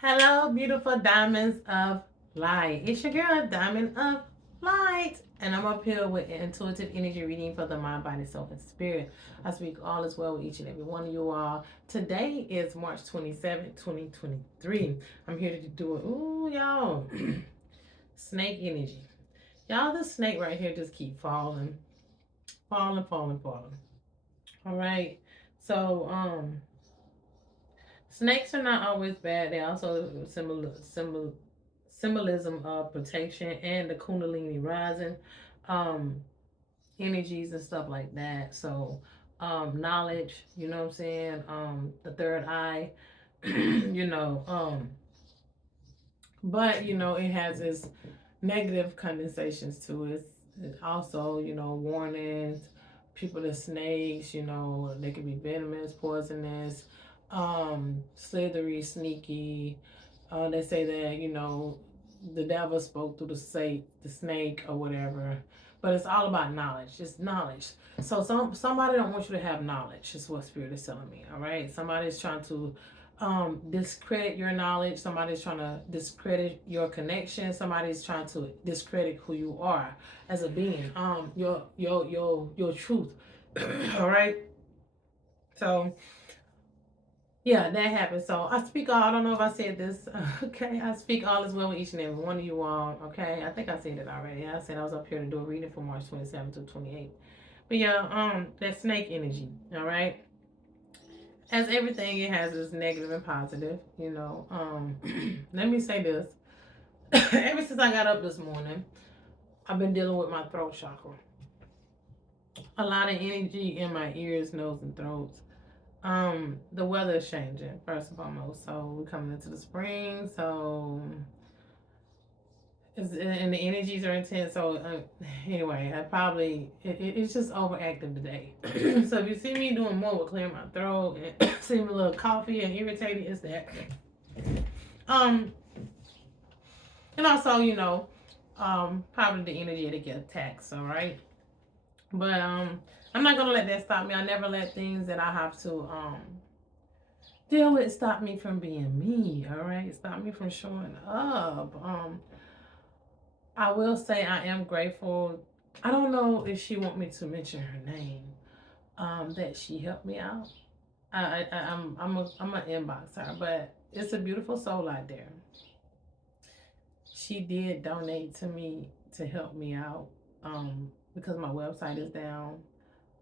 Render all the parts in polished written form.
Hello, beautiful diamonds of light. It's your girl, Diamond of Light, and I'm up here with an intuitive energy reading for the mind, body, soul, and spirit. I speak all is well with each and every one of you all. Today is March 27th, 2023. I'm here to do it. Ooh, y'all. Snake energy. Y'all, this snake right here just keep falling, falling, falling, falling. All right. So, snakes are not always bad. They also symbolism of protection and the Kundalini rising um, energies and stuff like that. So, knowledge, you know what I'm saying? The third eye, you know, but it has its negative connotations to it. Also, warnings. People that snakes, they can be venomous, poisonous, slithery, sneaky. They say that the devil spoke through the snake or whatever. But it's all about knowledge. It's knowledge. So somebody don't want you to have knowledge. Is what spirit is telling me. All right. Somebody's trying to discredit your knowledge. Somebody's trying to discredit your connection. Somebody's trying to discredit who you are as a being. Your truth. All right. So yeah, that happened. So I speak all. I don't know if I said this. Okay, I speak all as well with each and every one of you all. Okay, I think I said it already. I said I was up here to do a reading for March 27th to 28th. But yeah, that snake energy. All right. As everything, it has its negative and positive. Let me say this. Ever since I got up this morning, I've been dealing with my throat chakra. A lot of energy in my ears, nose, and throats. The weather is changing, first and foremost. So we're coming into the spring. So and the energies are intense. So anyway, it's just overactive today. So if you see me doing more with clearing my throat and seem a little coffee and irritated, it's that. Um, and also probably the energy to get attacked. All right, but I'm not gonna let that stop me. I never let things that I have to deal with stop me from being me. All right, stop me from showing up. I will say I am grateful. I don't know if she want me to mention her name. That she helped me out. I'm an inbox her, but it's a beautiful soul out there. She did donate to me to help me out. Because my website is down.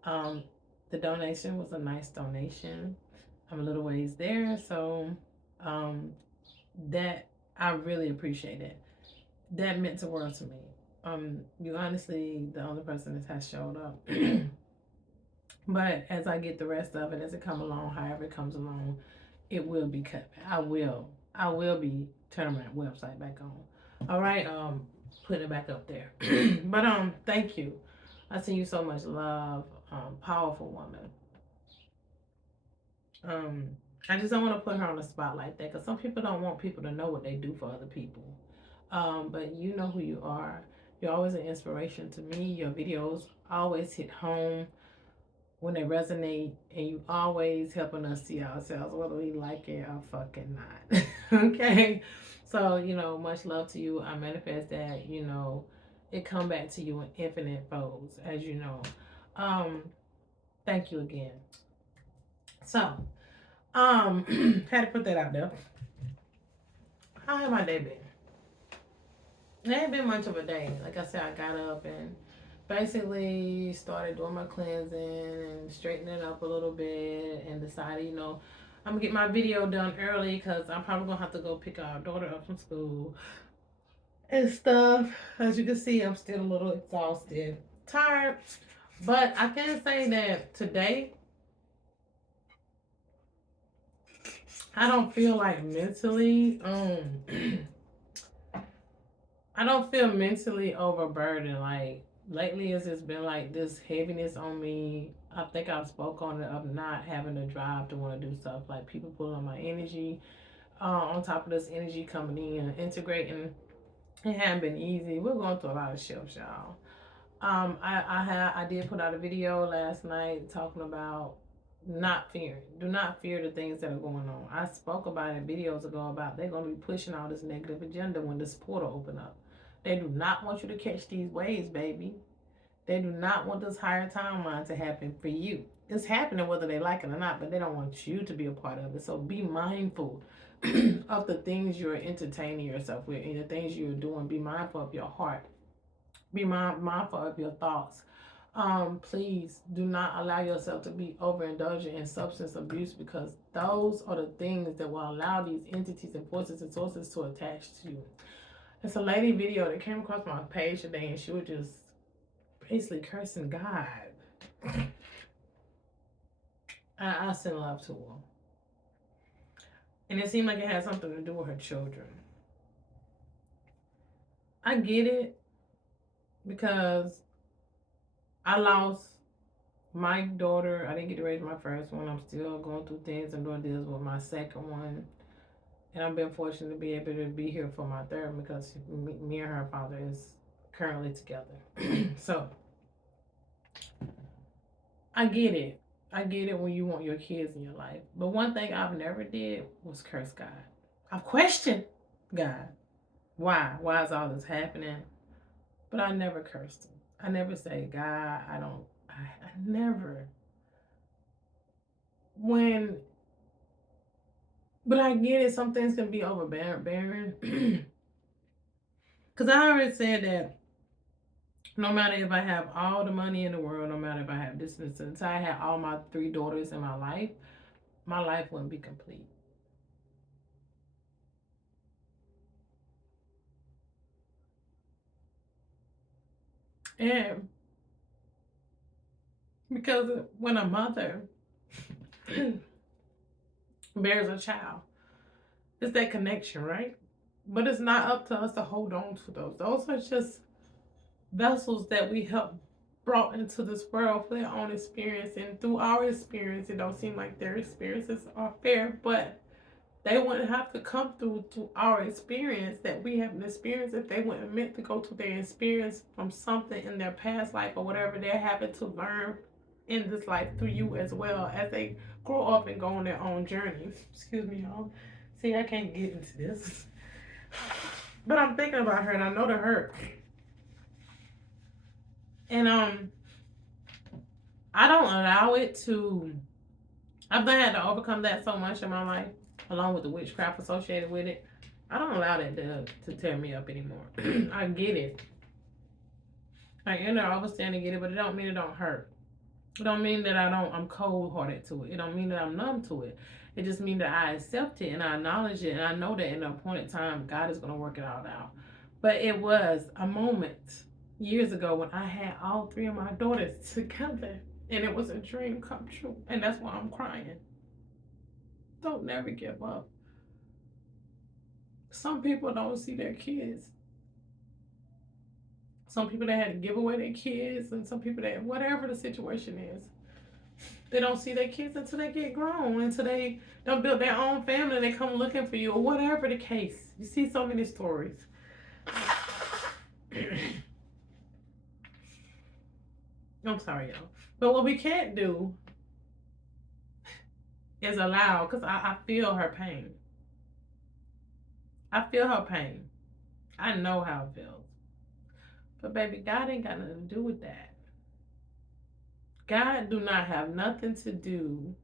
Um, the donation was a nice donation. I'm a little ways there, so um, that I really appreciate it. That meant the world to me. You honestly the only person that has showed up. But as I get the rest of it, as it come along, however it comes along, it will be cut back. I will be turning my website back on. All right, putting it back up there. But thank you. I send you so much love. Powerful woman. Um, I just don't want to put her on the spot like that because some people don't want people to know what they do for other people. But you know who you are. You're always an inspiration to me. Your videos always hit home when they resonate, and you always helping us see ourselves, whether we like it or fucking not. Okay? So, much love to you. I manifest that, it come back to you in infinite folds, as you know. Um, Thank you again. So, had to put that out there. How have my day been? It ain't been much of a day. Like I said, I got up and basically started doing my cleansing and straightening it up a little bit and decided, I'm gonna get my video done early because I'm probably gonna have to go pick our daughter up from school and stuff. As you can see, I'm still a little exhausted, tired, but I can say that today I don't feel like mentally I don't feel mentally overburdened. Like lately, it's just been like this heaviness on me. I think I spoke on it of not having the drive to want to do stuff. Like people pulling on my energy. On top of this energy coming in and integrating, it hasn't been easy. We're going through a lot of shifts, y'all. I did put out a video last night talking about not fearing. Do not fear the things that are going on. I spoke about it videos ago about they're going to be pushing all this negative agenda when this portal open up. They do not want you to catch these waves, baby. They do not want this higher timeline to happen for you. It's happening whether they like it or not, but they don't want you to be a part of it. So be mindful of the things you're entertaining yourself with and the things you're doing. Be mindful of your heart. Be mindful of your thoughts. Please do not allow yourself to be overindulgent in substance abuse, because those are the things that will allow these entities and forces and sources to attach to you. It's a lady video that came across my page today, and she was just basically cursing God. I send love to her. And it seemed like it had something to do with her children. I get it, because I lost my daughter. I didn't get to raise my first one. I'm still going through things and doing deals with my second one. And I've been fortunate to be able to be here for my third, because me and her father is currently together. So I get it. I get it when you want your kids in your life. But one thing I've never did was curse God. I've questioned God. Why? Why is all this happening? But I never cursed him. I never say, God, I never. But I get it. Some things can be overbearing. Because I already said that no matter if I have all the money in the world, no matter if I have this, since I had all my 3 daughters in my life wouldn't be complete. And because when a mother bears a child, it's that connection, right? But it's not up to us to hold on to those. Those are just vessels that we help brought into this world for their own experience. And through our experience, it don't seem like their experiences are fair, but they wouldn't have to come through to our experience that we haven't experienced if they weren't meant to go to their experience from something in their past life or whatever they're having to learn in this life through you, as well as they grow up and go on their own journeys. Excuse me, y'all. See, I can't get into this. But I'm thinking about her, and I know the hurt. And I don't allow it to. I've had to overcome that so much in my life, along with the witchcraft associated with it. I don't allow that to tear me up anymore. I get it. I understand and get it, but it don't mean it don't hurt. It don't mean that I'm cold hearted to it. It don't mean that I'm numb to it. It just means that I accept it and I acknowledge it, and I know that in an appointed time God is gonna work it all out. But it was a moment years ago when I had all 3 of my daughters together, and it was a dream come true. And that's why I'm crying. Don't never give up. Some people don't see their kids. Some people that had to give away their kids, and some people that, whatever the situation is, they don't see their kids until they get grown, until they don't build their own family, they come looking for you, or whatever the case. You see so many stories. I'm sorry, y'all. But what we can't do is allow, because I feel her pain. I feel her pain. I know how it feels. But baby, God ain't got nothing to do with that. God do not have nothing to do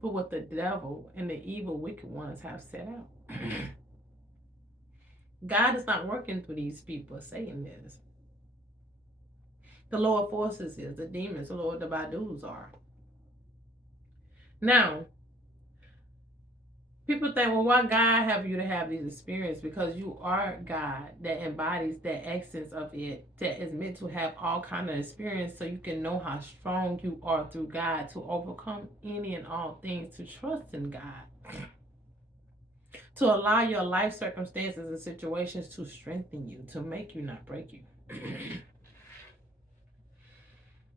with what the devil and the evil wicked ones have set out. God is not working through these people. Satan is. The lower forces is. The demons, the Lord, the Badus are. Now, people think, well, why God have you to have these experiences? Because you are God that embodies that essence of it, that is meant to have all kind of experience, so you can know how strong you are through God to overcome any and all things, to trust in God, to allow your life circumstances and situations to strengthen you, to make you, not break you.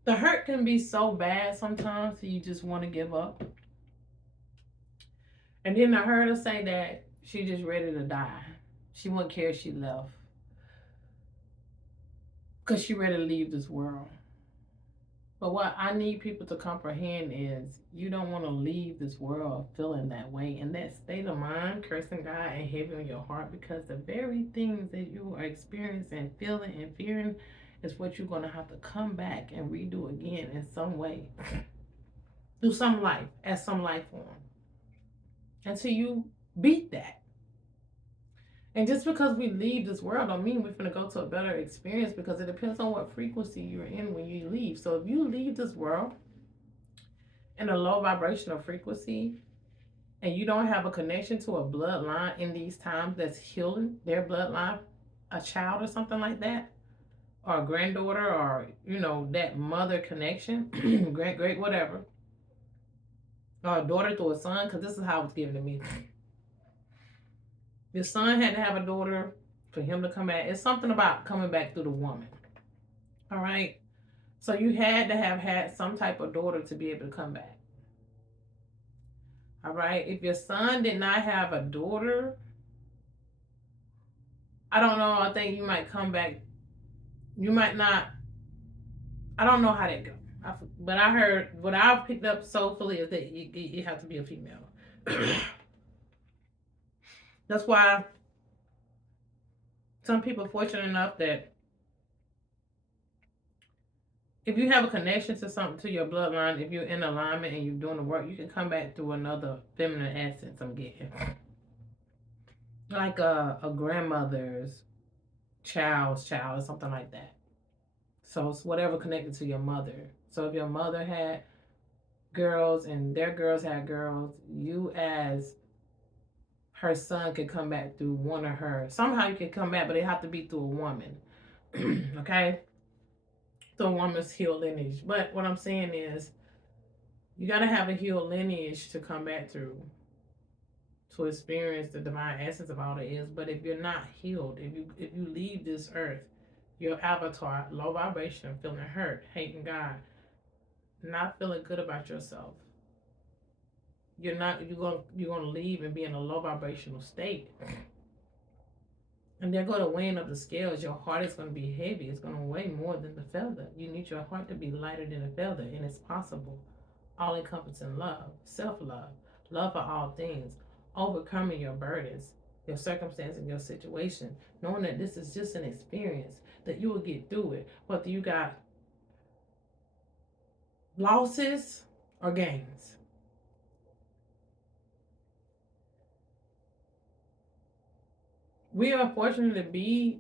The hurt can be so bad sometimes that you just want to give up. And then I heard her say that she just ready to die. She wouldn't care if she left, because she ready to leave this world. But what I need people to comprehend is you don't want to leave this world feeling that way. And that state of mind, cursing God and heavy on your heart, because the very things that you are experiencing, feeling, and fearing is what you're going to have to come back and redo again in some way. Through some life, as some life form. Until you beat that. And just because we leave this world don't mean we're going to go to a better experience, because it depends on what frequency you're in when you leave. So if you leave this world in a low vibrational frequency and you don't have a connection to a bloodline in these times that's healing their bloodline, a child or something like that, or a granddaughter, or, you know, that mother connection, great, whatever, or a daughter to a son, because this is how it's given to me. Your son had to have a daughter for him to come back. It's something about coming back through the woman. All right. So you had to have had some type of daughter to be able to come back. All right. If your son did not have a daughter, I don't know. I think you might come back. You might not. I don't know how that go. But I heard, what I picked up soulfully is that you have to be a female. That's why some people are fortunate enough that if you have a connection to something, to your bloodline, if you're in alignment and you're doing the work, you can come back through another feminine essence. I'm getting like a grandmother's child's child or something like that. So it's whatever connected to your mother. So if your mother had girls and their girls had girls, you as her son could come back through one of her. Somehow you can come back, but it have to be through a woman. Okay? So a woman's healed lineage. But what I'm saying is, you got to have a healed lineage to come back through, to experience the divine essence of all it is. But if you're not healed, if you leave this earth, your avatar, low vibration, feeling hurt, hating God, not feeling good about yourself, you're gonna leave and be in a low vibrational state. And they're going to weighing up the scales. Your heart is going to be heavy. It's going to weigh more than the feather. You need your heart to be lighter than a feather, and it's possible. All-encompassing love, self-love, love for all things, overcoming your burdens, your circumstance, and your situation, knowing that this is just an experience, that you will get through it, whether you got losses or gains. We are fortunate to be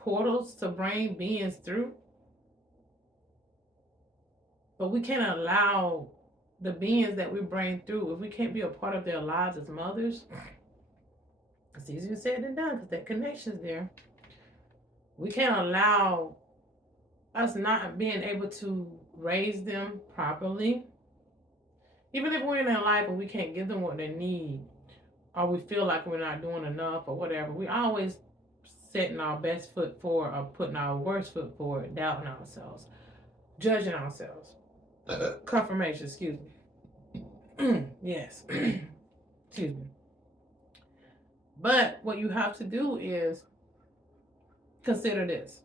portals to bring beings through, but we can't allow the beings that we bring through, if we can't be a part of their lives as mothers, it's easier said than done because that connection's there. We can't allow us not being able to raise them properly. Even if we're in their life and we can't give them what they need, or we feel like we're not doing enough or whatever, we always setting our best foot forward or putting our worst foot forward, doubting ourselves, judging ourselves. Confirmation, excuse me. Yes. Excuse me. But what you have to do is consider this.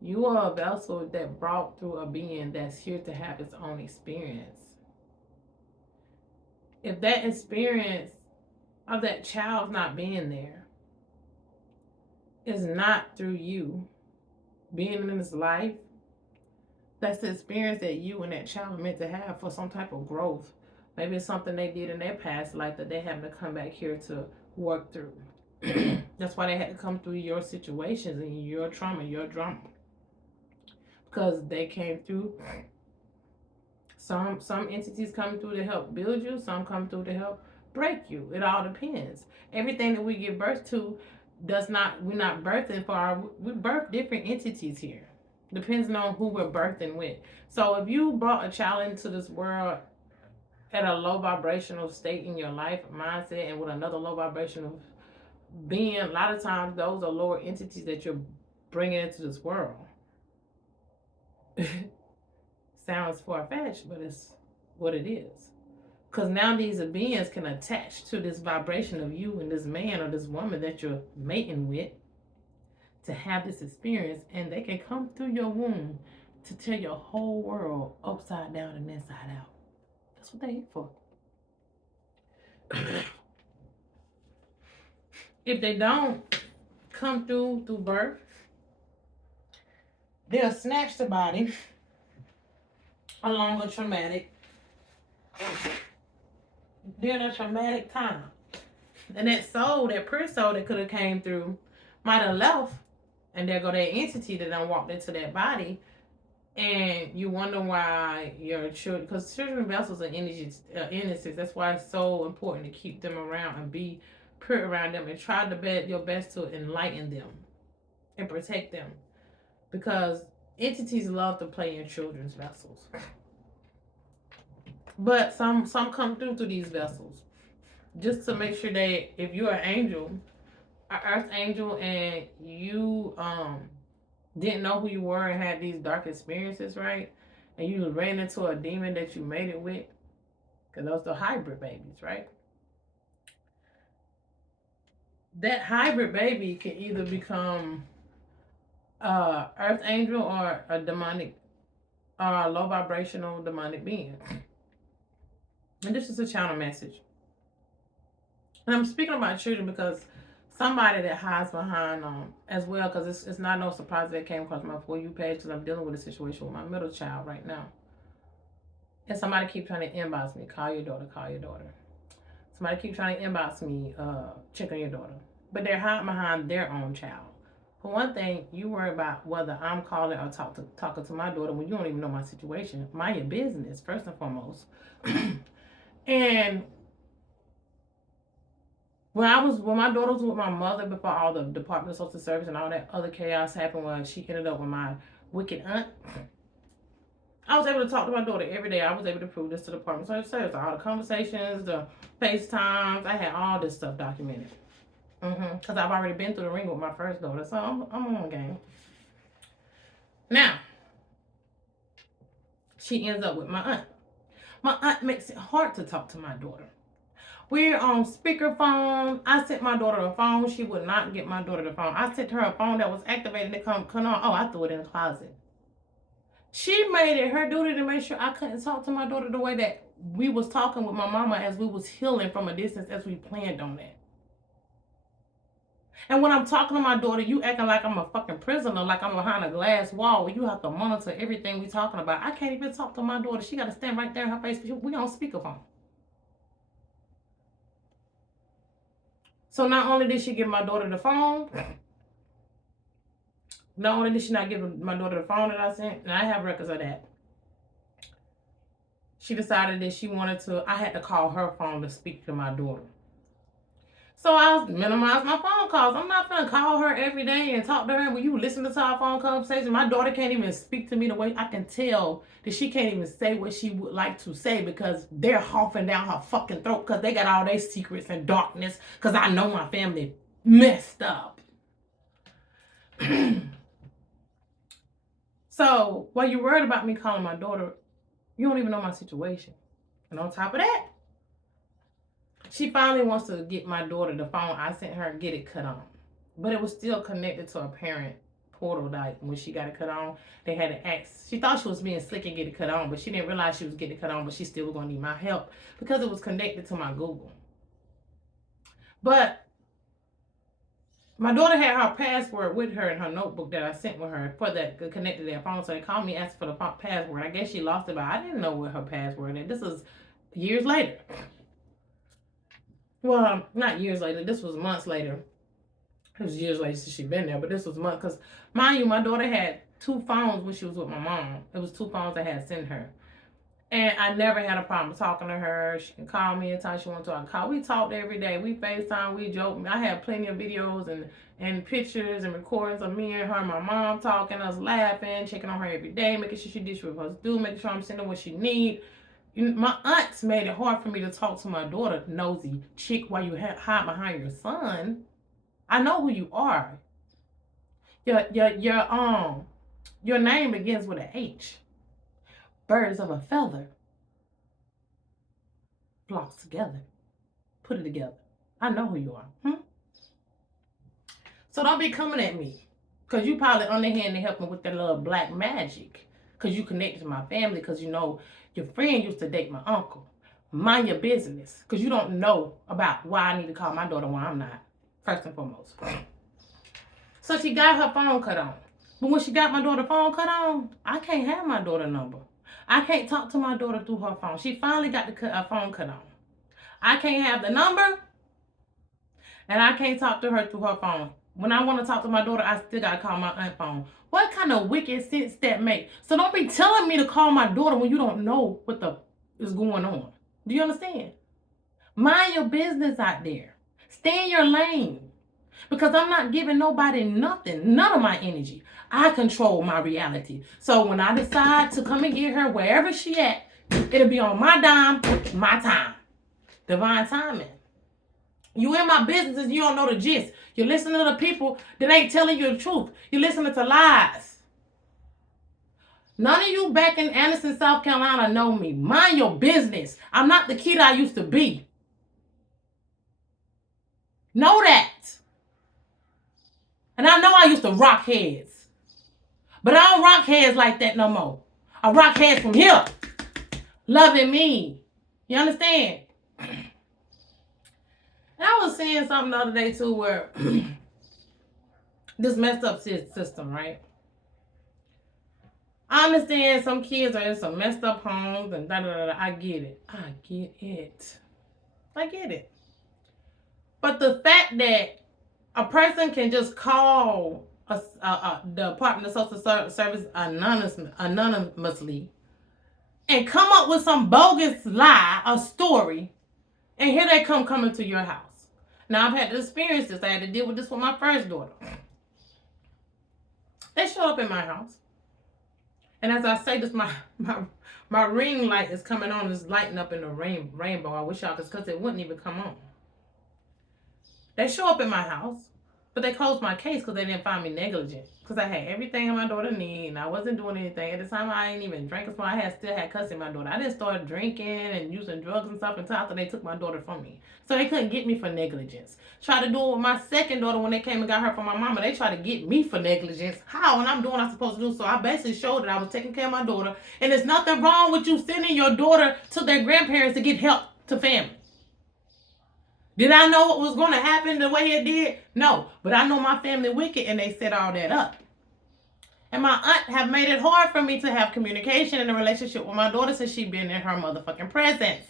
You are a vessel that brought through a being that's here to have its own experience. If that experience of that child not being there is not through you being in this life, that's the experience that you and that child are meant to have for some type of growth. Maybe it's something they did in their past life that they have to come back here to work through. That's why they had to come through your situations and your trauma, your drama. Because they came through. Some entities come through to help build you. Some come through to help break you. It all depends. Everything that we give birth to we're not birthing we birth different entities here. Depends on who we're birthing with. So if you brought a child into this world at a low vibrational state in your life, mindset, and with another low vibrational being, a lot of times those are lower entities that you're bringing into this world. Sounds far-fetched, but it's what it is. Because now these beings can attach to this vibration of you and this man or this woman that you're mating with to have this experience, and they can come through your womb to tear your whole world upside down and inside out. That's what they're here for. If they don't come through birth, they'll snatch the body along a traumatic during a traumatic time. And that soul, that pure soul that could have came through, might have left, and there go that entity that done walked into that body, and you wonder why your children, because children vessels are energies, innocence. That's why it's so important to keep them around and be pure around them, and try your best to enlighten them and protect them, because entities love to play in children's vessels. But some come through these vessels, just to make sure that if you're an angel, an earth angel, and you didn't know who you were and had these dark experiences, right? And you ran into a demon that you made it with, because those are hybrid babies, right? That hybrid baby can either become a earth angel or a demonic, or a low vibrational demonic being. And this is a channel message. And I'm speaking about children because somebody that hides behind as well, because it's not no surprise that came across my For You page, because I'm dealing with a situation with my middle child right now. And somebody keep trying to inbox me, call your daughter. Somebody keep trying to inbox me, check on your daughter. But they're hiding behind their own child. For one thing, you worry about whether I'm calling or talking to my daughter when you don't even know my situation. Mind your business, first and foremost. And when my daughter was with my mother before all the Department of Social Service and all that other chaos happened, when she ended up with my wicked aunt, I was able to talk to my daughter every day. I was able to prove this to the Department of Social Service. All the conversations, the FaceTimes, I had all this stuff documented. Because I've already been through the ring with my first daughter, so I'm on game. Now, she ends up with my aunt. My aunt makes it hard to talk to my daughter. We're on speakerphone. I sent my daughter a phone. She would not get my daughter the phone. I sent her a phone that was activated to come on. Oh, I threw it in the closet. She made it her duty to make sure I couldn't talk to my daughter the way that we was talking with my mama as we was healing from a distance, as we planned on that. And when I'm talking to my daughter, you acting like I'm a fucking prisoner, like I'm behind a glass wall where you have to monitor everything we talking about. I can't even talk to my daughter. She got to stand right there in her face. We on speakerphone. So not only did she give my daughter the phone, not only did she not give my daughter the phone that I sent, and I have records of that, she decided that she wanted to, I had to call her phone to speak to my daughter. So I minimized my phone calls. I'm not gonna call her every day and talk to her. And when you listen to our phone conversation, my daughter can't even speak to me the way I can tell that she can't even say what she would like to say, because they're huffing down her fucking throat because they got all their secrets and darkness, because I know my family messed up. So while you're worried about me calling my daughter, you don't even know my situation. And on top of that, she finally wants to get my daughter the phone I sent her, get it cut on. But it was still connected to a parent portal. Like when she got it cut on, they had to ask. She thought she was being slick and get it cut on, but she didn't realize she was getting it cut on, but she still was going to need my help because it was connected to my Google. But my daughter had her password with her in her notebook that I sent with her for that connected to their phone. So they called me, asked for the password. I guess she lost it, but I didn't know what her password is. This was years later. Well, not years later. This was months later. It was years later since she'd been there, but this was months. Because, mind you, my daughter had 2 phones when she was with my mom. It was 2 phones I had sent her. And I never had a problem talking to her. She can call me anytime she wants to call. We talked every day. We FaceTime, we joke. I had plenty of videos and pictures and recordings of me and her and my mom talking, us laughing, checking on her every day, making sure she did what she was supposed to do, making sure I'm sending what she needs. My aunts made it hard for me to talk to my daughter. Nosy chick, while you hide behind your son. I know who you are. Your name begins with an H. Birds of a feather flocks together. Put it together. I know who you are. So don't be coming at me, because you probably underhand helping with that little black magic. because you connected to my family, because you know your friend used to date my uncle. Mind your business, because you don't know about why I need to call my daughter when I'm not, first and foremost. So she got her phone cut on. But when she got my daughter's phone cut on, I can't have my daughter's number. I can't talk to my daughter through her phone. She finally got her phone cut on. I can't have the number, and I can't talk to her through her phone. When I want to talk to my daughter, I still got to call my aunt phone. What kind of wicked sense that make? So don't be telling me to call my daughter when you don't know what the is going on. Do you understand? Mind your business out there. Stay in your lane. Because I'm not giving nobody nothing, none of my energy. I control my reality. So when I decide to come and get her wherever she at, it'll be on my dime, my time. Divine timing. You in my business and you don't know the gist. You're listening to the people that ain't telling you the truth. You're listening to lies. None of you back in Anderson, South Carolina know me. Mind your business. I'm not the kid I used to be. Know that. And I know I used to rock heads. But I don't rock heads like that no more. I rock heads from here. Loving me. You understand? And I was saying something the other day too where this messed up system, right? I understand some kids are in some messed up homes and da-da-da-da. I get it. I get it. But the fact that a person can just call the Department of Social Service anonymously and come up with some bogus lie, a story, and here they coming to your house. Now, I've had to experience this. I had to deal with this with my first daughter. They showed up in my house. And as I say this, my ring light is coming on. It's lighting up in the rainbow. I wish y'all could, because it wouldn't even come on. They show up in my house, but they closed my case because they didn't find me negligent. Because I had everything my daughter needed, and I wasn't doing anything. At the time, I didn't even drink. So I still had custody of my daughter. I didn't start drinking and using drugs and stuff until after they took my daughter from me. So they couldn't get me for negligence. Tried to do it with my second daughter when they came and got her from my mama. They tried to get me for negligence. How? And I'm doing what I'm supposed to do. So I basically showed that I was taking care of my daughter. And there's nothing wrong with you sending your daughter to their grandparents to get help to family. Did I know what was going to happen the way it did? No. But I know my family wicked and they set all that up. And my aunt have made it hard for me to have communication in a relationship with my daughter since she's been in her motherfucking presence.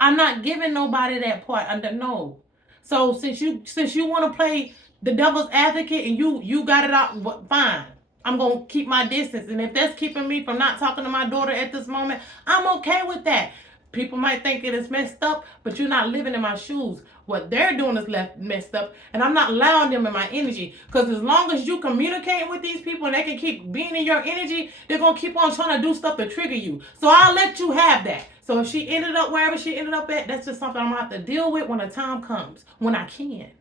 I'm not giving nobody that part under no. So since you want to play the devil's advocate and you got it out, fine. I'm going to keep my distance. And if that's keeping me from not talking to my daughter at this moment, I'm okay with that. People might think it is messed up, but you're not living in my shoes. What they're doing is messed up, and I'm not allowing them in my energy. Because as long as you communicate with these people and they can keep being in your energy, they're going to keep on trying to do stuff to trigger you. So I'll let you have that. So if she ended up wherever she ended up at, that's just something I'm going to have to deal with when the time comes, when I can.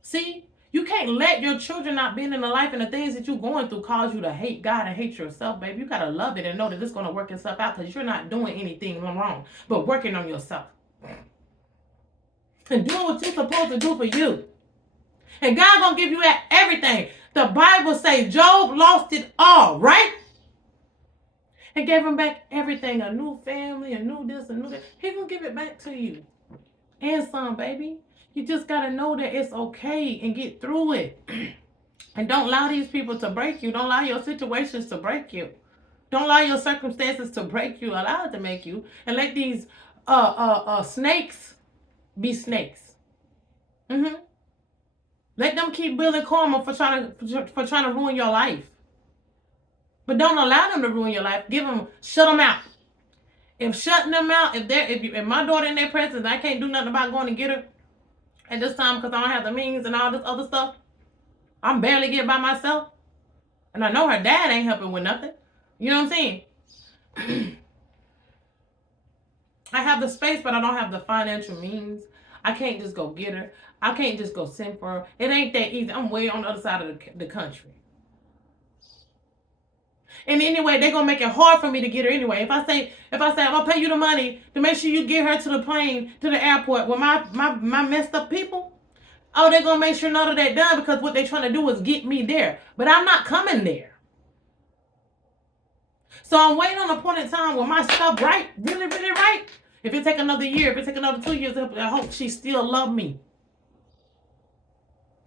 See? You can't let your children not being in the life and the things that you're going through cause you to hate God and hate yourself, baby. You got to love it and know that it's going to work itself out because you're not doing anything wrong, but working on yourself. And doing what you're supposed to do for you. And God going to give you everything. The Bible says Job lost it all, right? And gave him back everything, a new family, a new this, a new that. He going to give it back to you. And some, baby. You just got to know that it's okay and get through it. And don't allow these people to break you. Don't allow your situations to break you. Don't allow your circumstances to break you. Allow it to make you. And let these snakes be snakes. Let them keep building karma for trying to ruin your life. But don't allow them to ruin your life. Shut them out. If shutting them out, if my daughter in their presence, I can't do nothing about going to get her at this time because I don't have the means and all this other stuff. I'm barely getting by myself. And I know her dad ain't helping with nothing. You know what I'm saying? I have the space, but I don't have the financial means. I can't just go get her. I can't just go send for her. It ain't that easy. I'm way on the other side of the country. And anyway, they're going to make it hard for me to get her anyway. If I say I'm going to pay you the money to make sure you get her to the plane, to the airport with my messed up people, oh, they're going to make sure none of that done because what they're trying to do is get me there. But I'm not coming there. So I'm waiting on a point in time where my stuff right, really, really right. If it take another year, if it take another 2 years, I hope she still love me.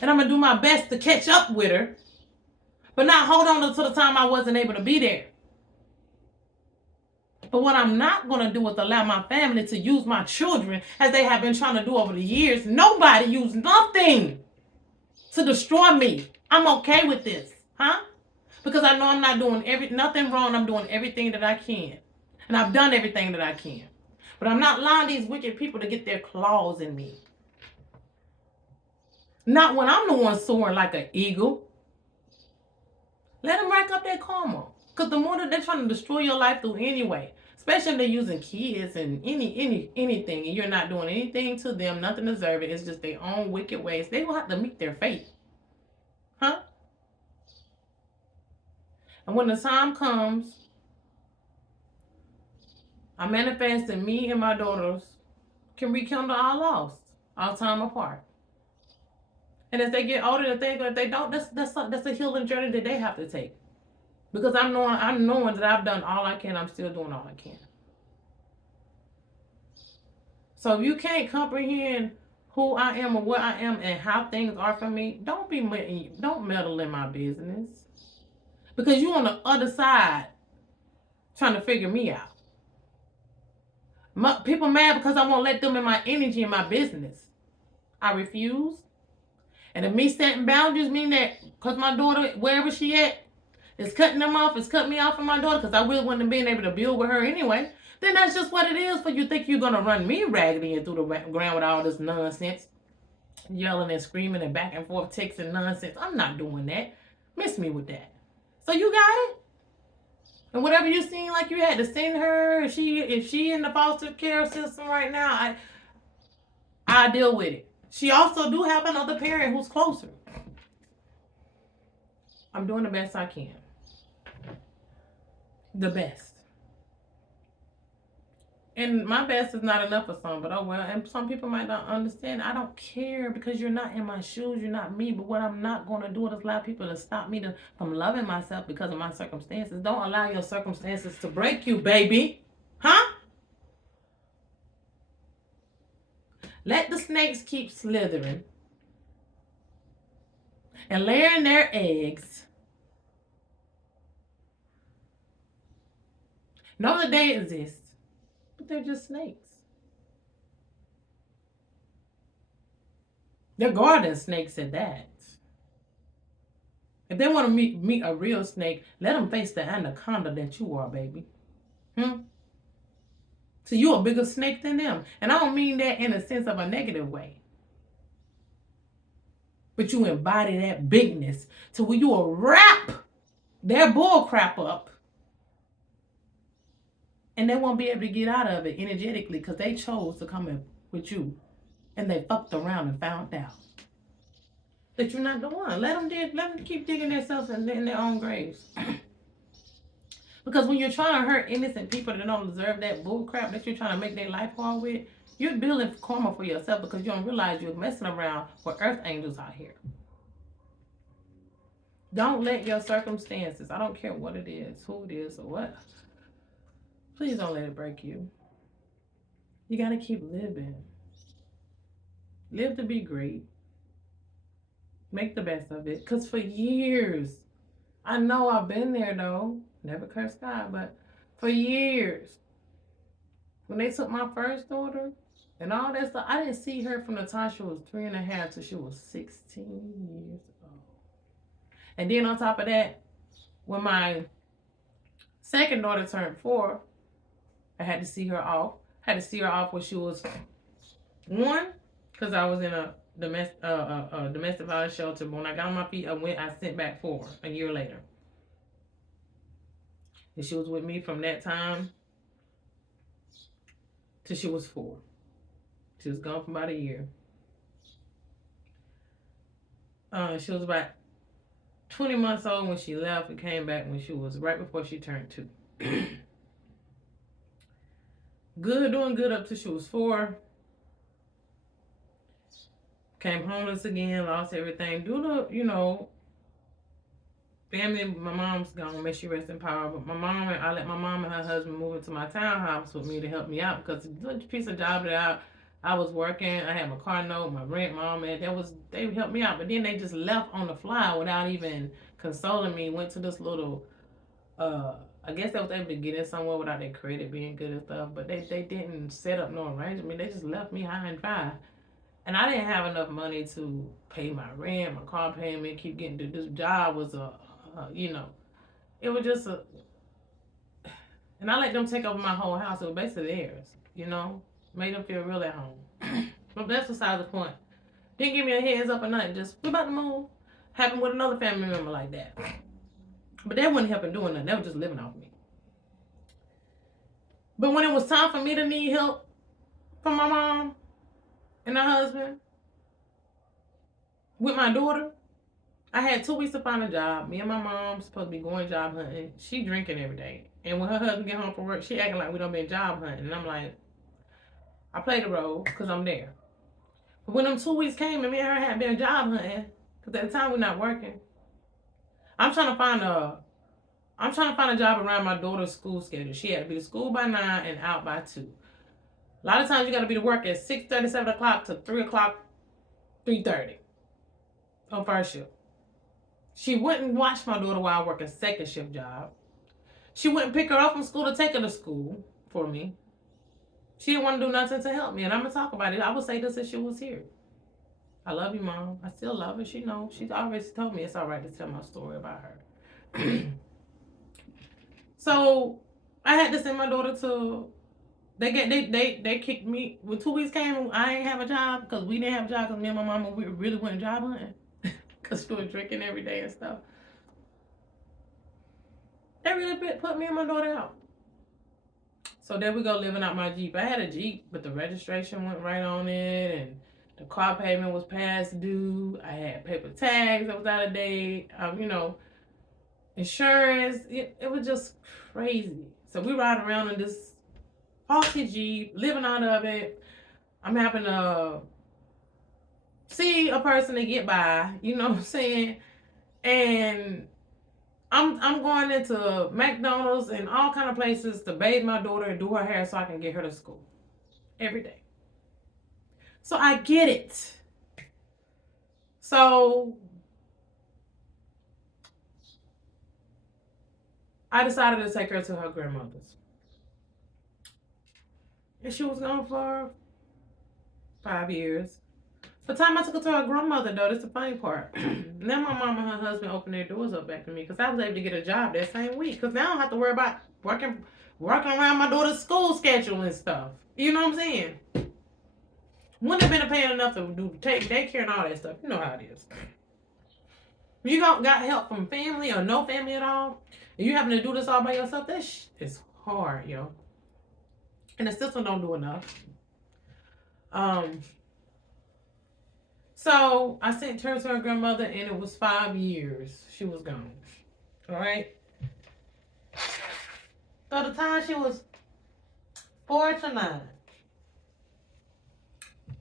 And I'm going to do my best to catch up with her, but not hold on until the time I wasn't able to be there. But what I'm not going to do is allow my family to use my children as they have been trying to do over the years. Nobody used nothing to destroy me. I'm okay with this, huh? Because I know I'm not doing nothing wrong. I'm doing everything that I can. And I've done everything that I can. But I'm not allowing these wicked people to get their claws in me. Not when I'm the one soaring like an eagle. Let them rack up their karma. Because the more that they're trying to destroy your life through anyway, especially if they're using kids and anything, and you're not doing anything to them, nothing deserving, it's just their own wicked ways, they will have to meet their fate. Huh? And when the time comes, I manifest that me and my daughters can rekindle our lost, our time apart. And as they get older, if they don't, that's a healing journey that they have to take. Because I'm knowing that I've done all I can. I'm still doing all I can. So if you can't comprehend who I am or what I am and how things are for me, don't meddle in my business. Because you on the other side trying to figure me out. People mad because I won't let them in my energy and my business. I refuse. And if me setting boundaries mean that because my daughter, wherever she at, is cutting them off, is cutting me off from my daughter because I really wouldn't have been able to build with her anyway, then that's just what it is. For you think you're going to run me raggedy and through the ground with all this nonsense, yelling and screaming and back and forth texting nonsense. I'm not doing that. Miss me with that. So you got it? And whatever you seem like you had to send her, if she in the foster care system right now, I deal with it. She also do have another parent who's closer. I'm doing the best I can. The best. And my best is not enough for some, but oh well. And some people might not understand. I don't care because you're not in my shoes. You're not me. But what I'm not going to do is allow people to stop me from loving myself because of my circumstances. Don't allow your circumstances to break you, baby. Huh? Let the snakes keep slithering and laying their eggs. Know that they exist, but they're just snakes. They're garden snakes at that. If they want to meet a real snake, let them face the anaconda that you are, baby. So you're a bigger snake than them. And I don't mean that in a sense of a negative way. But you embody that bigness to where you will wrap their bull crap up. And they won't be able to get out of it energetically because they chose to come in with you. And they fucked around and found out that you're not the one. Let them keep digging themselves in their own graves. Because when you're trying to hurt innocent people that don't deserve that bull crap that you're trying to make their life hard with, you're building karma for yourself because you don't realize you're messing around with earth angels out here. Don't let your circumstances, I don't care what it is, who it is, or what, please don't let it break you. You got to keep living. Live to be great. Make the best of it. Because for years, I know I've been there though. Never cursed God, but for years, when they took my first daughter and all that stuff, I didn't see her from the time she was 3.5 till she was 16 years old. And then on top of that, when my second daughter turned 4, I had to see her off. I had to see her off when she was 1, because I was in a domestic violence shelter. But when I got on my feet, I sent back 4 a year later. And she was with me from that time till she was 4. She was gone for about a year. She was about 20 months old when she left and came back when she was right before she turned 2. Doing good up till she was 4. Came homeless again, lost everything. Due to, family, my mom's gone, may she rest in power. But I let my mom and her husband move into my townhouse with me to help me out because the piece of job that I was working, I had my car note, my rent, mom, and they helped me out. But then they just left on the fly without even consoling me. Went to this little, uh, I guess they was able to get in somewhere without their credit being good and stuff. But they didn't set up no arrangement. They just left me high and dry. And I didn't have enough money to pay my rent, my car payment, keep getting to this job was it was just and I let them take over my whole house. It was basically theirs. Made them feel real at home. But that's beside the point. Didn't give me a heads up or nothing. Just, we about to move. Happened with another family member like that. But that wasn't helping doing nothing. They were just living off me. But when it was time for me to need help from my mom and her husband with my daughter, I had 2 weeks to find a job. Me and my mom supposed to be going job hunting. She drinking every day. And when her husband get home from work, she acting like we don't been job hunting. And I'm like, I play the role because I'm there. But when them 2 weeks came and me and her had been job hunting, because at the time we're not working, I'm trying to find a job around my daughter's school schedule. She had to be to school by 9 and out by 2. A lot of times you got to be to work at 6:30, 7 o'clock to 3 o'clock, 3:30 on first shift. She wouldn't watch my daughter while I work a second shift job. She wouldn't pick her up from school to take her to school for me. She didn't want to do nothing to help me. And I'm going to talk about it. I would say this if she was here. I love you, Mom. I still love her. She knows. She's always told me it's all right to tell my story about her. So I had to send my daughter to. They kicked me when 2 weeks came. I ain't have a job because we didn't have a job because me and my mama we really went job hunting because we were drinking every day and stuff. They really put me and my daughter out. So there we go living out my Jeep. I had a Jeep, but the registration went right on it, and the car payment was past due. I had paper tags that was out of date. Insurance. It was just crazy. So we ride around in this faulty Jeep, living out of it. I'm having to see a person to get by. You know what I'm saying? And I'm going into McDonald's and all kind of places to bathe my daughter and do her hair so I can get her to school every day. So I get it. So I decided to take her to her grandmother's. And she was gone for 5 years. By the time I took her to her grandmother, though, that's the funny part. Now my mom and her husband opened their doors up back to me because I was able to get a job that same week. Because now I don't have to worry about working around my daughter's school schedule and stuff. You know what I'm saying? Wouldn't have been paying enough to take daycare and all that stuff. You know how it is. You got help from family or no family at all, and you having to do this all by yourself, this is hard, yo. And the system don't do enough. So I sent her to her grandmother, and it was 5 years she was gone. All right. So the time she was 4 to 9.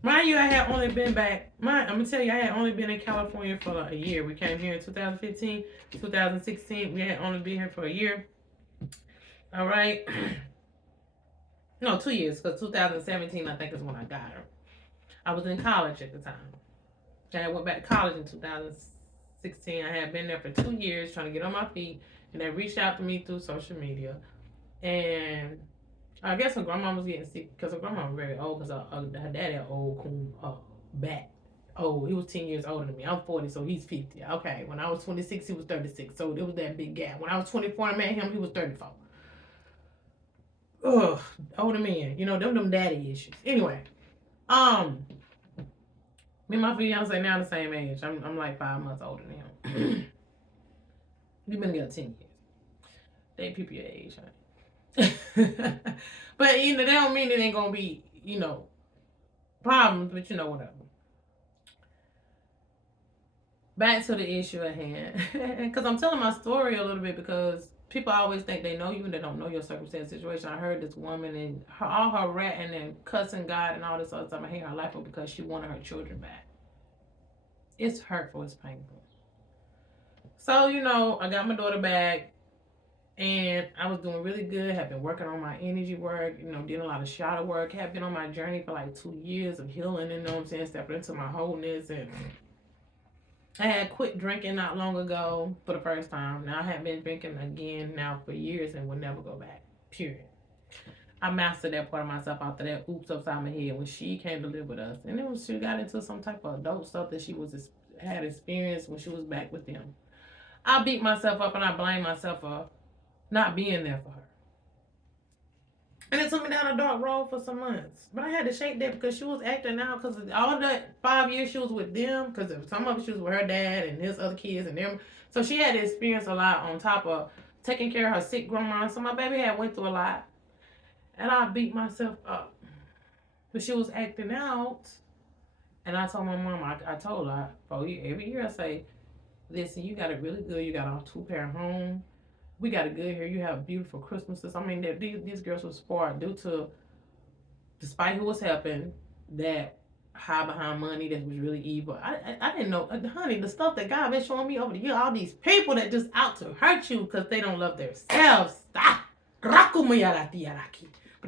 Mind you, I had only been back. I'm gonna tell you, I had only been in California for a year. We came here in 2015, 2016. We had only been here for a year. All right. No, 2 years, because 2017, I think, is when I got her. I was in college at the time. I went back to college in 2016. I had been there for 2 years trying to get on my feet, and they reached out to me through social media. And I guess her grandma was getting sick because her grandma was very old because her daddy had old coon back. Oh, he was 10 years older than me. I'm 40, so he's 50. Okay, when I was 26, he was 36. So there was that big gap. When I was 24 and met him, he was 34. Ugh, older men. Them daddy issues. Anyway, me and my fiance now the same age. I'm like 5 months older than him. We've been together 10 years. They people your age, honey. But that don't mean it ain't gonna be, problems, but whatever. Back to the issue at hand. Because I'm telling my story a little bit because people always think they know you and they don't know your circumstance situation. I heard this woman and all her ratting and cussing God and all this other stuff. I hate her life because she wanted her children back. It's hurtful. It's painful. So, I got my daughter back and I was doing really good. Had been working on my energy work, doing a lot of shadow work. Had been on my journey for like 2 years of healing, you know what I'm saying? Stepping into my wholeness. And I had quit drinking not long ago for the first time. Now I have been drinking again now for years and will never go back. Period. I mastered that part of myself after that oops upside my head when she came to live with us. And it was she got into some type of adult stuff that she had experienced when she was back with them. I beat myself up and I blame myself for not being there for her. And it took me down a dark road for some months. But I had to shake that because she was acting out because all that 5 years she was with them, because some of it she was with her dad and his other kids and them. So she had to experience a lot on top of taking care of her sick grandma. So my baby had went through a lot. And I beat myself up. But she was acting out. And I told my mom, I told her, every year I say, listen, you got it really good. You got a 2-parent home. We got it good here. You have beautiful Christmases. I mean, these girls were spoiled due to, despite who was helping, that high behind money that was really evil. I didn't know, honey, the stuff that God been showing me over the year, all these people that just out to hurt you because they don't love themselves. But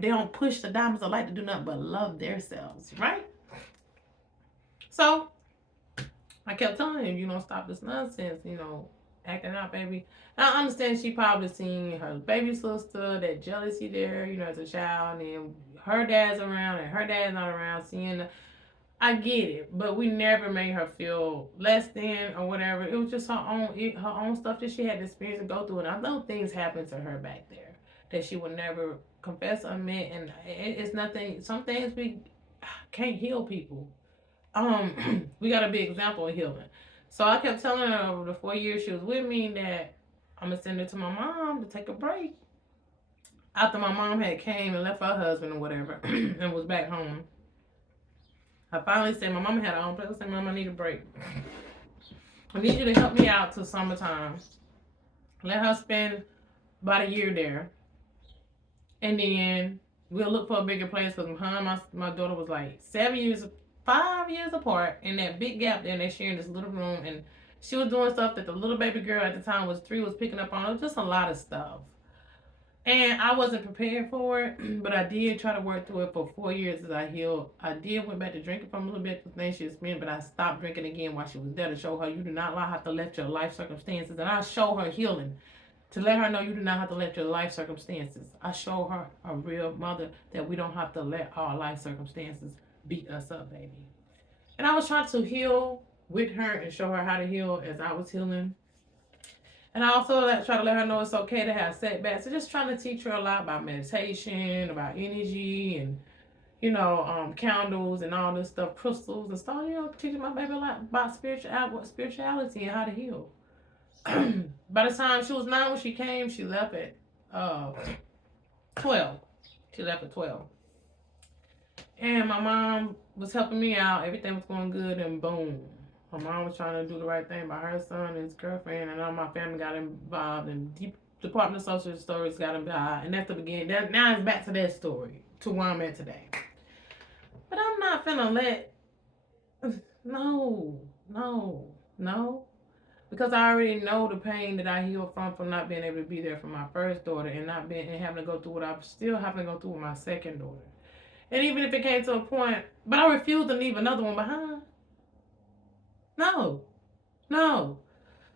they don't push the diamonds of light to do nothing but love themselves, right? So I kept telling him, stop this nonsense, acting out, baby. And I understand she probably seen her baby sister, that jealousy there, as a child, and her dad's around and her dad's not around, seeing I get it, but we never made her feel less than or whatever. It was just her own stuff that she had to experience and go through. And I know things happened to her back there that she would never confess or admit. And it's nothing. Some things we can't heal people. We got to be an example of healing. So I kept telling her over the 4 years she was with me that I'm gonna send her to my mom to take a break. After my mom had came and left her husband or whatever and was back home, I finally said, my mama had her own place. I said, Mom, I need a break. I need you to help me out till summertime. Let her spend about a year there. And then we'll look for a bigger place because her and my daughter was like 5 years apart. In that big gap there, and they sharing this little room. And she was doing stuff that the little baby girl at the time was 3 was picking up on. It was just a lot of stuff. And I wasn't prepared for it, but I did try to work through it for 4 years as I healed. I did went back to drinking for a little bit for things she experienced, but I stopped drinking again while she was there to show her you do not have to let your life circumstances. And I show her healing to let her know you do not have to let your life circumstances. I show her a real mother that we don't have to let our life circumstances beat us up, baby. And I was trying to heal with her and show her how to heal as I was healing. And I also try to let her know it's okay to have setbacks. So just trying to teach her a lot about meditation, about energy, and candles and all this stuff, crystals and stuff. Teaching my baby a lot about spirituality and how to heal. By the time she was 9 when she came, she left at 12. She left at 12. And my mom was helping me out. Everything was going good, and boom. My mom was trying to do the right thing by her son and his girlfriend, and all my family got involved, and Department of Social Stories got involved, and that's the beginning. Now it's back to that story, to where I'm at today. But I'm not finna let, no, because I already know the pain that I healed from not being able to be there for my first daughter, and having to go through what I'm still having to go through with my second daughter. And even if it came to a point, but I refuse to leave another one behind. No.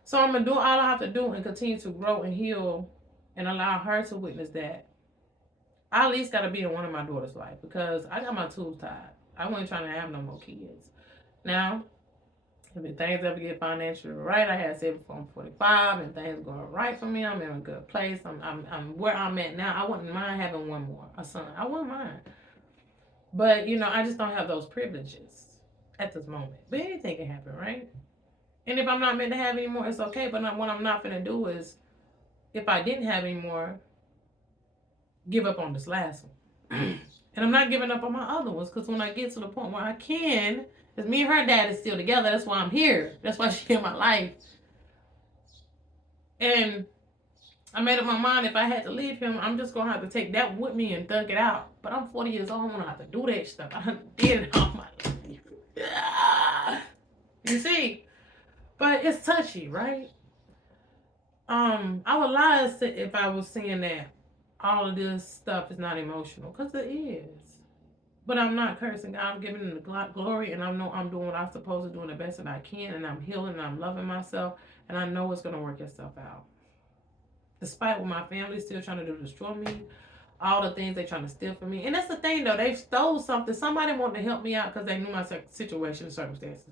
So I'm going to do all I have to do and continue to grow and heal and allow her to witness that. I at least got to be in one of my daughter's life because I got my tools tied. I wasn't trying to have no more kids. Now, if things ever get financially right, I had said before I'm 45 and things going right for me, I'm in a good place. I'm where I'm at now. I wouldn't mind having one more, a son. I wouldn't mind. But, I just don't have those privileges at this moment. But anything can happen, right? And if I'm not meant to have any more, it's okay. But what I'm not going to do is, if I didn't have any more, give up on this last one. And I'm not giving up on my other ones because when I get to the point where I can, because me and her dad is still together. That's why I'm here. That's why she's in my life. And I made up my mind if I had to leave him, I'm just going to have to take that with me and thug it out. But I'm 40 years old. I'm going to have to do that stuff. I did it all my life. You see? But it's touchy, right? I would lie if I was saying that all of this stuff is not emotional, because it is. But I'm not cursing God. I'm giving him the glory, and I know I'm doing what I'm supposed to do the best that I can, and I'm healing, and I'm loving myself, and I know it's going to work itself out. Despite what my family's still trying to do to destroy me, all the things they're trying to steal from me. And that's the thing, though. They stole something. Somebody wanted to help me out because they knew my situation and circumstances.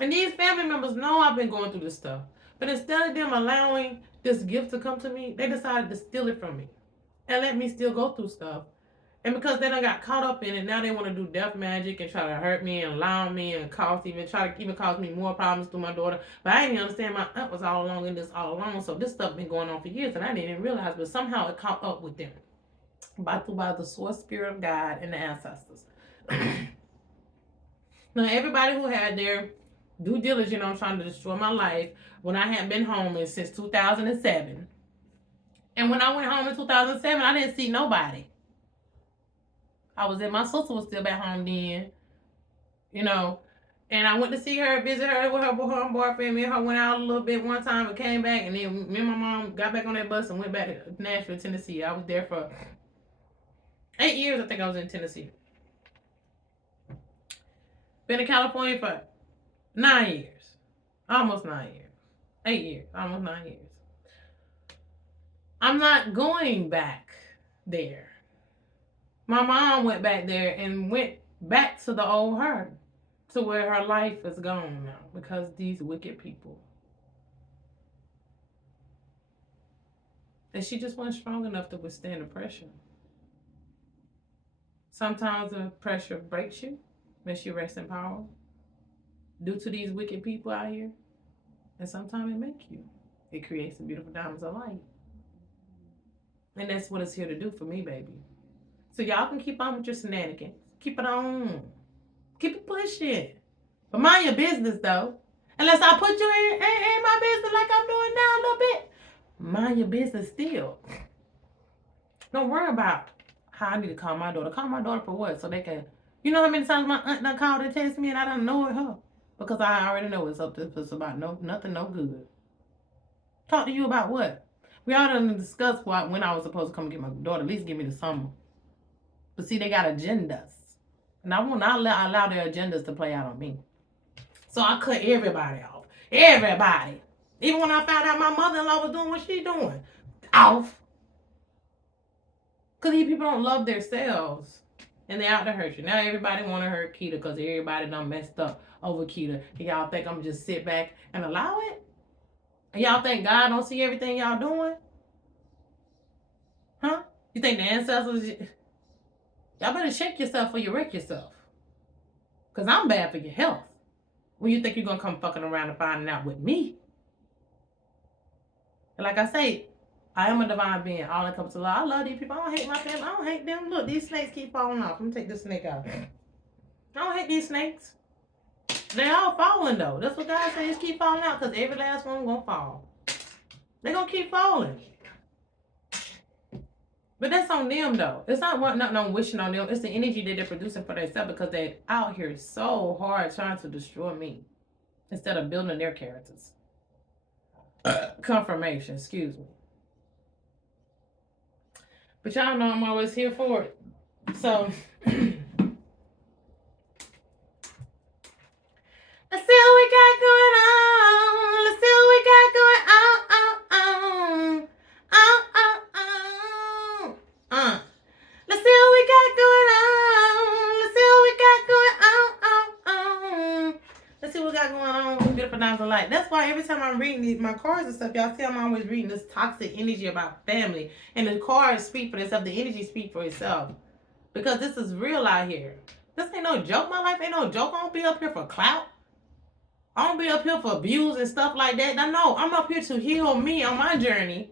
And these family members know I've been going through this stuff. But instead of them allowing this gift to come to me, they decided to steal it from me and let me still go through stuff. And because they done got caught up in it, now they want to do death magic and try to hurt me and lie on me and try to even cause me more problems through my daughter. But I didn't even understand my aunt was all along in this all along. So this stuff been going on for years and I didn't even realize. But somehow it caught up with them by the source spirit of God and the ancestors. Now everybody who had their due diligence on trying to destroy my life when I hadn't been home since 2007. And when I went home in 2007, I didn't see nobody. I was in, my sister was still back home then, you know. And I went to see her, visit her with her boyfriend. Me and her went out a little bit one time and came back. And then me and my mom got back on that bus and went back to Nashville, Tennessee. I was there for 8 years, I think I was in Tennessee. Been in California for 9 years. Almost 9 years. 8 years. Almost 9 years. I'm not going back there. My mom went back there and went back to the old her, to where her life is gone now because these wicked people. And she just wasn't strong enough to withstand the pressure. Sometimes the pressure breaks you, makes you rest in power due to these wicked people out here. And sometimes it makes you. It creates some beautiful diamonds of light. And that's what it's here to do for me, baby. So y'all can keep on with your shenanigans. Keep it on. Keep it pushing. But mind your business, though. Unless I put you in my business like I'm doing now a little bit. Mind your business still. Don't worry about how I need to call my daughter. Call my daughter for what? So they can... You know how many times my aunt done called and text me and I done know her? Because I already know it's up to it's about nothing no good. Talk to you about what? We all done discussed when I was supposed to come get my daughter. At least give me the summer. But see, they got agendas. And I will not allow their agendas to play out on me. So I cut everybody off. Everybody. Even when I found out my mother-in-law was doing what she doing. Off. Because these people don't love themselves. And they out to hurt you. Now everybody want to hurt Keita because everybody done messed up over Keita. And y'all think I'm going to just sit back and allow it? And y'all think God don't see everything y'all doing? Huh? You think the ancestors... Y'all better shake yourself or you wreck yourself. Because I'm bad for your health. When you think you're going to come fucking around and finding out with me. And like I say, I am a divine being. All that comes to love. I love these people. I don't hate my family. I don't hate them. Look, these snakes keep falling off. Let me take this snake out. I don't hate these snakes. They all falling though. That's what God says. Keep falling out because every last one going to fall. They're going to keep falling. But that's on them though. It's not no wishing on them. It's the energy that they're producing for themselves because they're out here so hard trying to destroy me instead of building their characters. Confirmation, excuse me. But y'all know I'm always here for it. So let's see what we got going on. Let's see what we got going on. Let's see what we got going on. Let's see what we got going on. Let's see what we got going on with beautiful diamonds of light. That's why every time I'm reading my cards and stuff, y'all see I'm always reading this toxic energy about family. And the cards speak for themselves. The energy speak for itself. Because this is real out here. This ain't no joke. My life ain't no joke. I don't be up here for clout. I don't be up here for views and stuff like that. No, I'm up here to heal me on my journey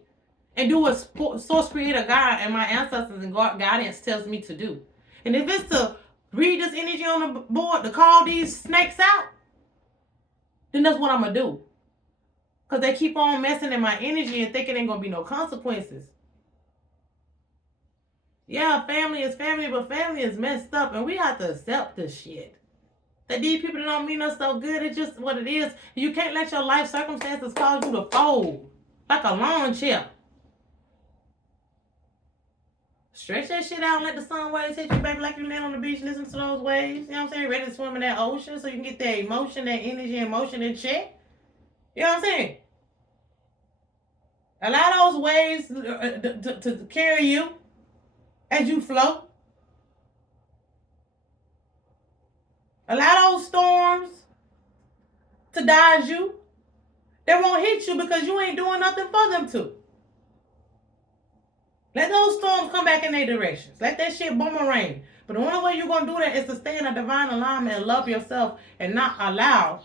and do what Source Creator God and my ancestors and guidance tells me to do. And if it's to read this energy on the board to call these snakes out, then that's what I'm going to do. Because they keep on messing in my energy and thinking ain't going to be no consequences. Yeah, family is family, but family is messed up and we have to accept this shit. That these people that don't mean us so good, it's just what it is. You can't let your life circumstances cause you to fold like a lawn chair. Stretch that shit out and let the sun waves hit you, baby, like you land on the beach, listen to those waves. You know what I'm saying? Ready to swim in that ocean so you can get that emotion, that energy, and motion in check. You know what I'm saying? Allow those waves to carry you as you float. Allow those storms to dodge you. They won't hit you because you ain't doing nothing for them to. Let those storms come back in their directions. Let that shit boomerang. But the only way you're going to do that is to stay in a divine alignment and love yourself and not allow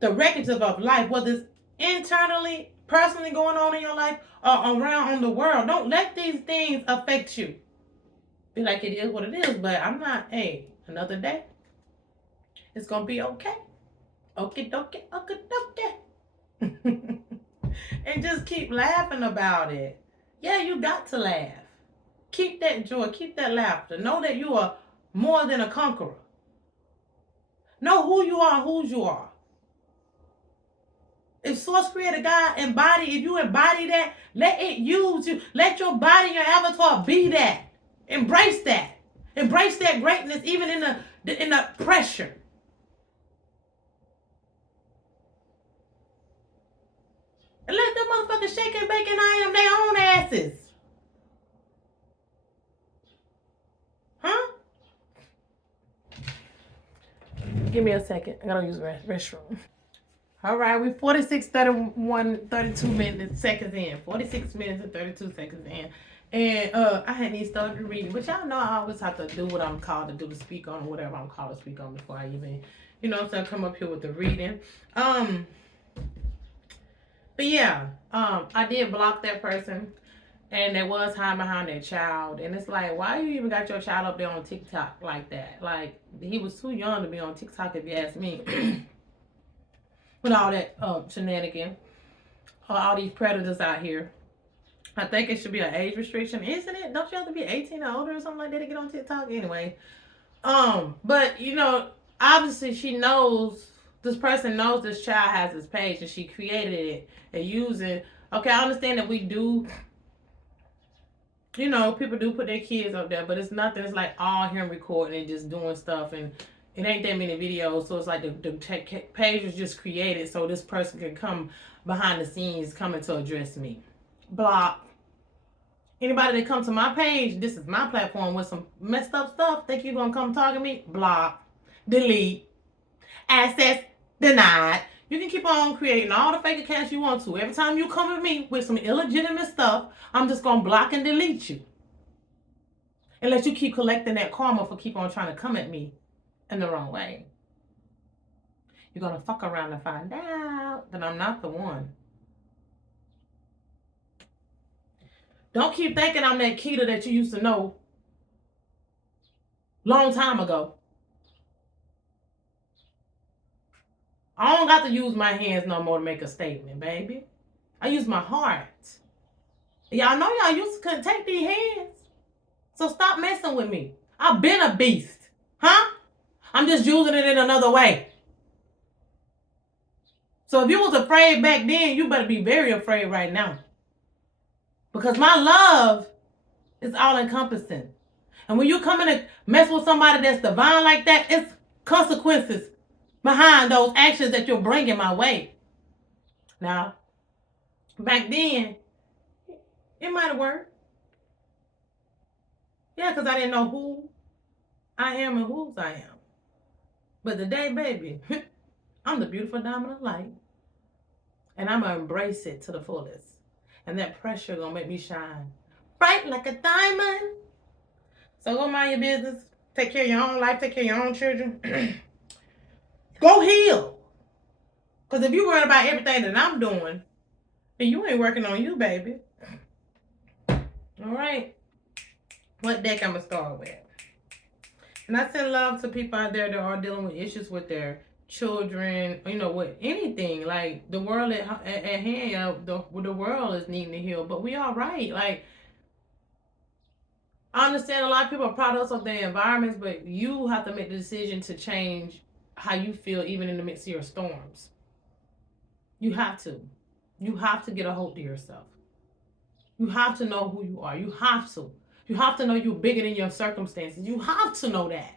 the wreckage of life, whether it's internally, personally going on in your life or around on the world. Don't let these things affect you. Be like, it is what it is, but I'm not, hey, another day. It's going to be okay. Okay, dokie, okay, dokie. And just keep laughing about it. Yeah, you got to laugh. Keep that joy. Keep that laughter. Know that you are more than a conqueror. Know who you are, whose you are. If Source Creator God if you embody that, let it use you. Let your body, your avatar be that. Embrace that. Embrace that greatness even in the pressure. And let them motherfuckers shake and bake and I am their own asses. Huh? Give me a second. I gotta use the restroom. All right, we 46, 31, 32 minutes, seconds in. 46 minutes and 32 seconds in. And I hadn't even started reading. But y'all know I always have to do what I'm called to do, to speak on, or whatever I'm called to speak on before I even, you know what I'm saying, come up here with the reading. But yeah, I did block that person. And they was hiding behind their child. And it's like, why you even got your child up there on TikTok like that? Like, he was too young to be on TikTok, if you ask me. With all that shenanigan. All these predators out here. I think it should be an age restriction, isn't it? Don't you have to be 18 or older or something like that to get on TikTok? Anyway. But, you know, obviously she knows, this person knows this child has this page and she created it and using. Okay, I understand that we do, you know, people do put their kids up there, but it's nothing. It's like all him recording and just doing stuff, and it ain't that many videos. So it's like the page was just created so this person could come behind the scenes coming to address me. Block. Anybody that comes to my page, this is my platform with some messed up stuff, think you're going to come talk to me? Block. Delete. Access denied. You can keep on creating all the fake accounts you want to. Every time you come at me with some illegitimate stuff, I'm just going to block and delete you. And let you keep collecting that karma for keep on trying to come at me in the wrong way. You're going to fuck around and find out that I'm not the one. Don't keep thinking I'm that Keita that you used to know long time ago. I don't got to use my hands no more to make a statement, baby. I use my heart. Y'all know y'all used to couldn't take these hands. So stop messing with me. I've been a beast. Huh? I'm just using it in another way. So if you was afraid back then, you better be very afraid right now. Because my love is all encompassing. And when you come in and mess with somebody that's divine like that, it's consequences behind those actions that you're bringing my way. Now, back then, it might have worked. Yeah, because I didn't know who I am and whose I am. But today, baby, I'm the beautiful diamond of light. And I'm going to embrace it to the fullest. And that pressure going to make me shine bright like a diamond. So go mind your business. Take care of your own life. Take care of your own children. Go heal. Because if you're worried about everything that I'm doing, then you ain't working on you, baby. All right. What deck I'm going to start with? And I send love to people out there that are dealing with issues with their children, you know, with anything. Like, the world at hand, the world is needing to heal. But we all right. Like, I understand a lot of people are products of their environments, but you have to make the decision to change how you feel even in the midst of your storms. You have to. You have to get a hold of yourself. You have to know who you are. You have to. You have to know you're bigger than your circumstances. You have to know that.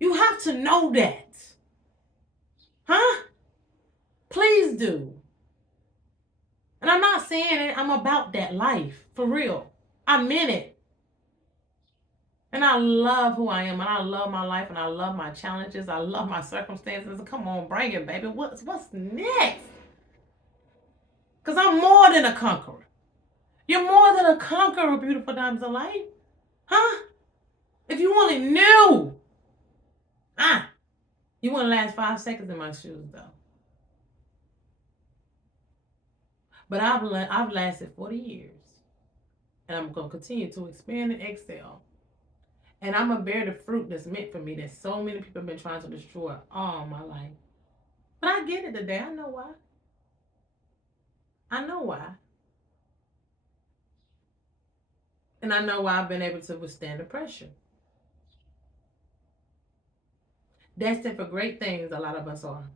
You have to know that. Huh? Please do. And I'm not saying it, I'm about that life. For real. I meant it. And I love who I am. And I love my life. And I love my challenges. I love my circumstances. Come on, bring it, baby. What's next? Because I'm more than a conqueror. You're more than a conqueror, beautiful diamonds of light. Huh? If you only knew. You wouldn't last 5 seconds in my shoes, though. But I've lasted 40 years. And I'm going to continue to expand and excel. And I'm going to bear the fruit that's meant for me that so many people have been trying to destroy all my life. But I get it today. I know why. I know why. And I know why I've been able to withstand the pressure. Destined for great things, a lot of us are.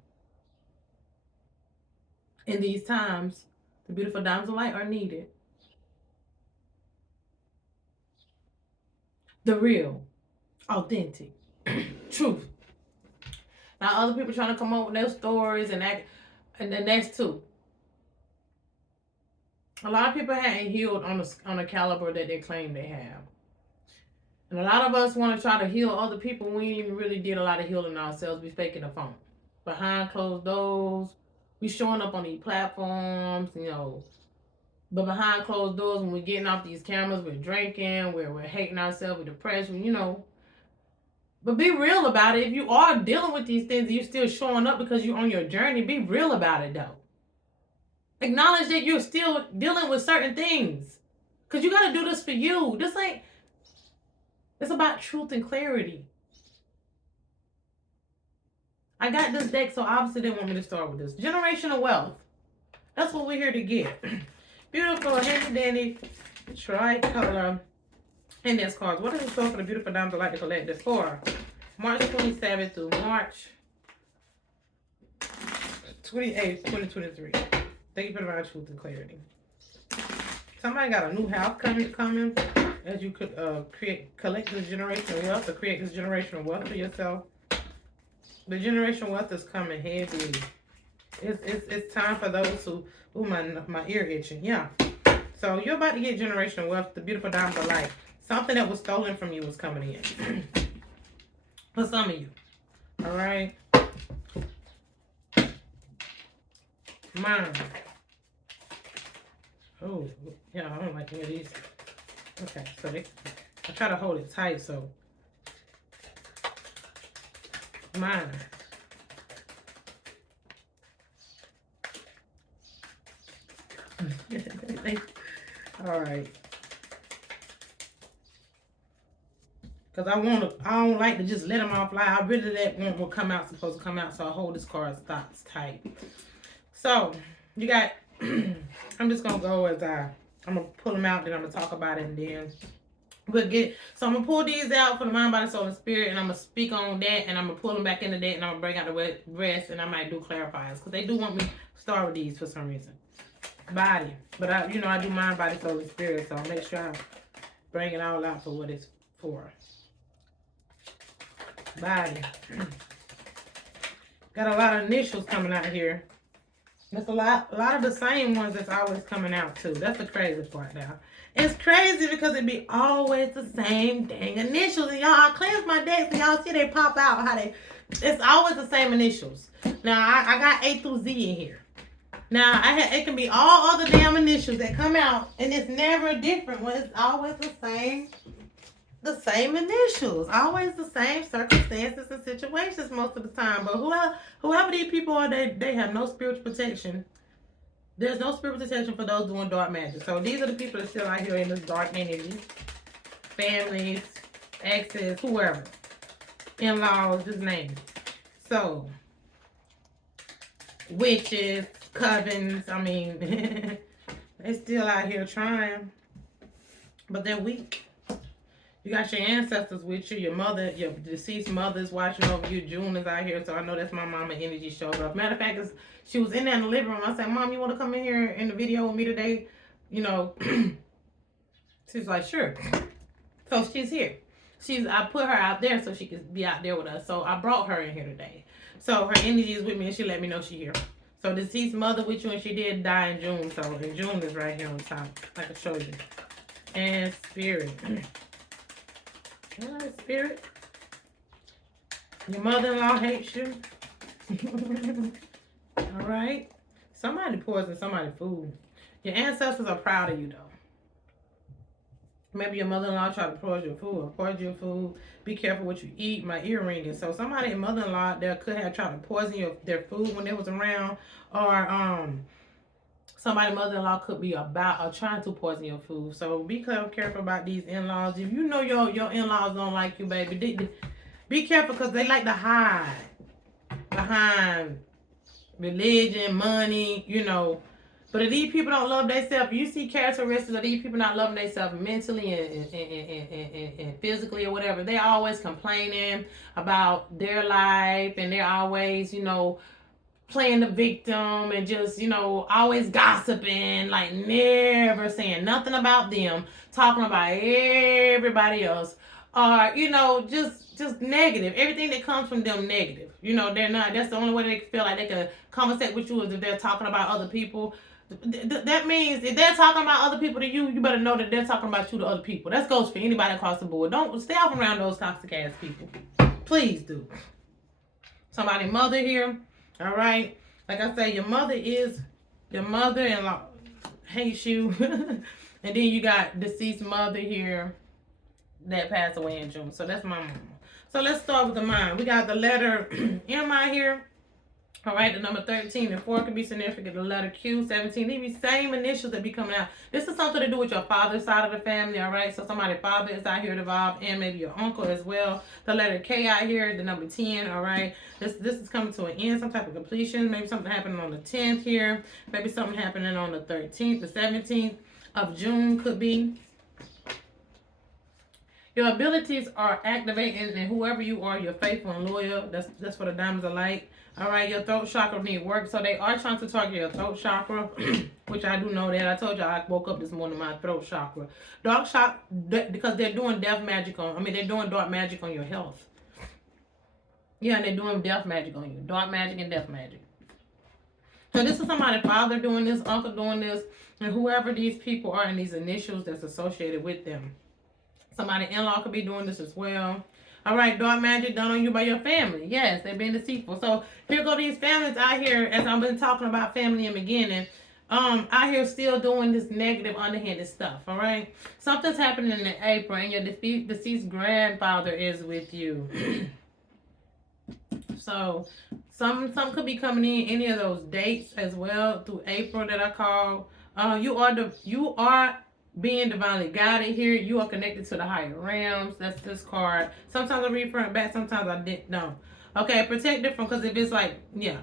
In these times, the beautiful diamonds of light are needed. The real, authentic, truth. Now, other people trying to come up with their stories and that's too. A lot of people hadn't healed on the caliber that they claim they have. And a lot of us want to try to heal other people. We ain't even really did a lot of healing ourselves. We faking the funk. Behind closed doors, we showing up on these platforms, But behind closed doors, when we're getting off these cameras, we're drinking, we're hating ourselves, we're depressed, But be real about it. If you are dealing with these things and you're still showing up because you're on your journey, be real about it, though. Acknowledge that you're still dealing with certain things. Because you got to do this for you. It's about truth and clarity. I got this deck, so obviously they want me to start with this. Generational wealth. That's what we're here to get. Beautiful, handy dandy, tricolor index cards. What is the store for the beautiful diamonds like to collect this for? March 27th through March 28th, 2023. Thank you for the truth and clarity. Somebody got a new house coming as you could collect this generational wealth or create this generational wealth for yourself. The generational wealth is coming heavy. It's time for those who my ear itching. Yeah. So you're about to get generational wealth, the beautiful diamonds of life. Something that was stolen from you was coming in. For some of you. All right. Mine. Oh, yeah, I don't like any of these. Okay, so I try to hold it tight, so. Mine. All right. Because I don't like to just let them all fly. I really let one will come out, supposed to come out, so I hold this card stops tight. So, you got, I'm just going to go as I'm going to pull them out, then I'm going to talk about it, and then so I'm going to pull these out for the mind, body, soul, and spirit, and I'm going to speak on that, and I'm going to pull them back into that, and I'm going to bring out the rest, and I might do clarifiers, because they do want me to start with these for some reason. Body. But I do mind, body, soul, and spirit, so I'll make sure I bring it all out for what it's for. Body. Got a lot of initials coming out here. There's a lot of the same ones that's always coming out too. That's the crazy part now. It's crazy because it be always the same dang initials. And y'all, I cleanse my decks and y'all see they pop out it's always the same initials. Now I got A through Z in here. Now it can be all other damn initials that come out, and it's never a different one. It's always the same initials, always the same circumstances and situations most of the time. But whoever these people are, they have no spiritual protection. There's no spiritual protection for those doing dark magic. So these are the people that are still out here in this dark energy. Families, exes, whoever. In-laws, just name it. So, witches, covens, they still out here trying. But they're weak. You got your ancestors with you. Your mother, your deceased mother is watching over you. June is out here, so I know that's my mama energy shows up. Matter of fact, she was in there in the living room. I said, Mom, you want to come in here in the video with me today? You know, she's like, sure. So she's here. I put her out there so she could be out there with us. So I brought her in here today. So her energy is with me and she let me know she here. So deceased mother with you and she did die in June. So in June is right here on top. I can show you. And spirit. Alright, spirit. Your mother-in-law hates you. Alright. Somebody poisoned somebody's food. Your ancestors are proud of you though. Maybe your mother-in-law tried to poison your food or poison your food. Be careful what you eat. My ear ringing. So somebody, mother-in-law, that could have tried to poison their food when they was around, or somebody mother-in-law could be about or trying to poison your food. So be careful about these in-laws. If you know your in-laws don't like you, baby, be careful because they like to hide behind religion, money, you know. But if these people don't love themselves, you see characteristics of these people not loving themselves mentally and physically or whatever, they're always complaining about their life and they're always, you know, playing the victim and just, you know, always gossiping, like never saying nothing about them, talking about everybody else, or, you know, just negative. Everything that comes from them negative. You know, they're not, that's the only way they feel like they can conversate with you is if they're talking about other people. That means if they're talking about other people to you, you better know that they're talking about you to other people. That goes for anybody across the board. Don't stay off around those toxic ass people. Please do. Somebody mother here. All right. Like I say, your mother-in-law hates you. And then you got deceased mother here that passed away in June. So that's my mama. So let's start with the mind. We got the letter M here. All right, the number 13 and 4 could be significant. The letter Q, 17. These be same initials that be coming out. This is something to do with your father's side of the family, all right? So somebody's father is out here involved, and maybe your uncle as well. The letter K out here, the number 10, all right? This is coming to an end, some type of completion. Maybe something happening on the 10th here. Maybe something happening on the 13th, the 17th of June could be. Your abilities are activating, and whoever you are, you're faithful and loyal. That's what the diamonds are like. All right, your throat chakra need work. So they are trying to target your throat chakra, which I do know that. I told you I woke up this morning, my throat chakra. Dark chakra, because they're doing they're doing dark magic on your health. Yeah, and they're doing death magic on you. Dark magic and death magic. So this is somebody's father doing this, uncle doing this, and whoever these people are and these initials that's associated with them. Somebody in-law could be doing this as well. All right, dark magic done on you by your family. Yes, they've been deceitful. So here go these families out here, as I've been talking about family in the beginning, out here still doing this negative, underhanded stuff. All right, something's happening in April, and your deceased grandfather is with you. So some could be coming in any of those dates as well through April that I call. You are being divinely guided here. You are connected to the higher realms. That's this card. Sometimes I read front and back. Sometimes I didn't know. Okay, protected from, because if it's like, yeah,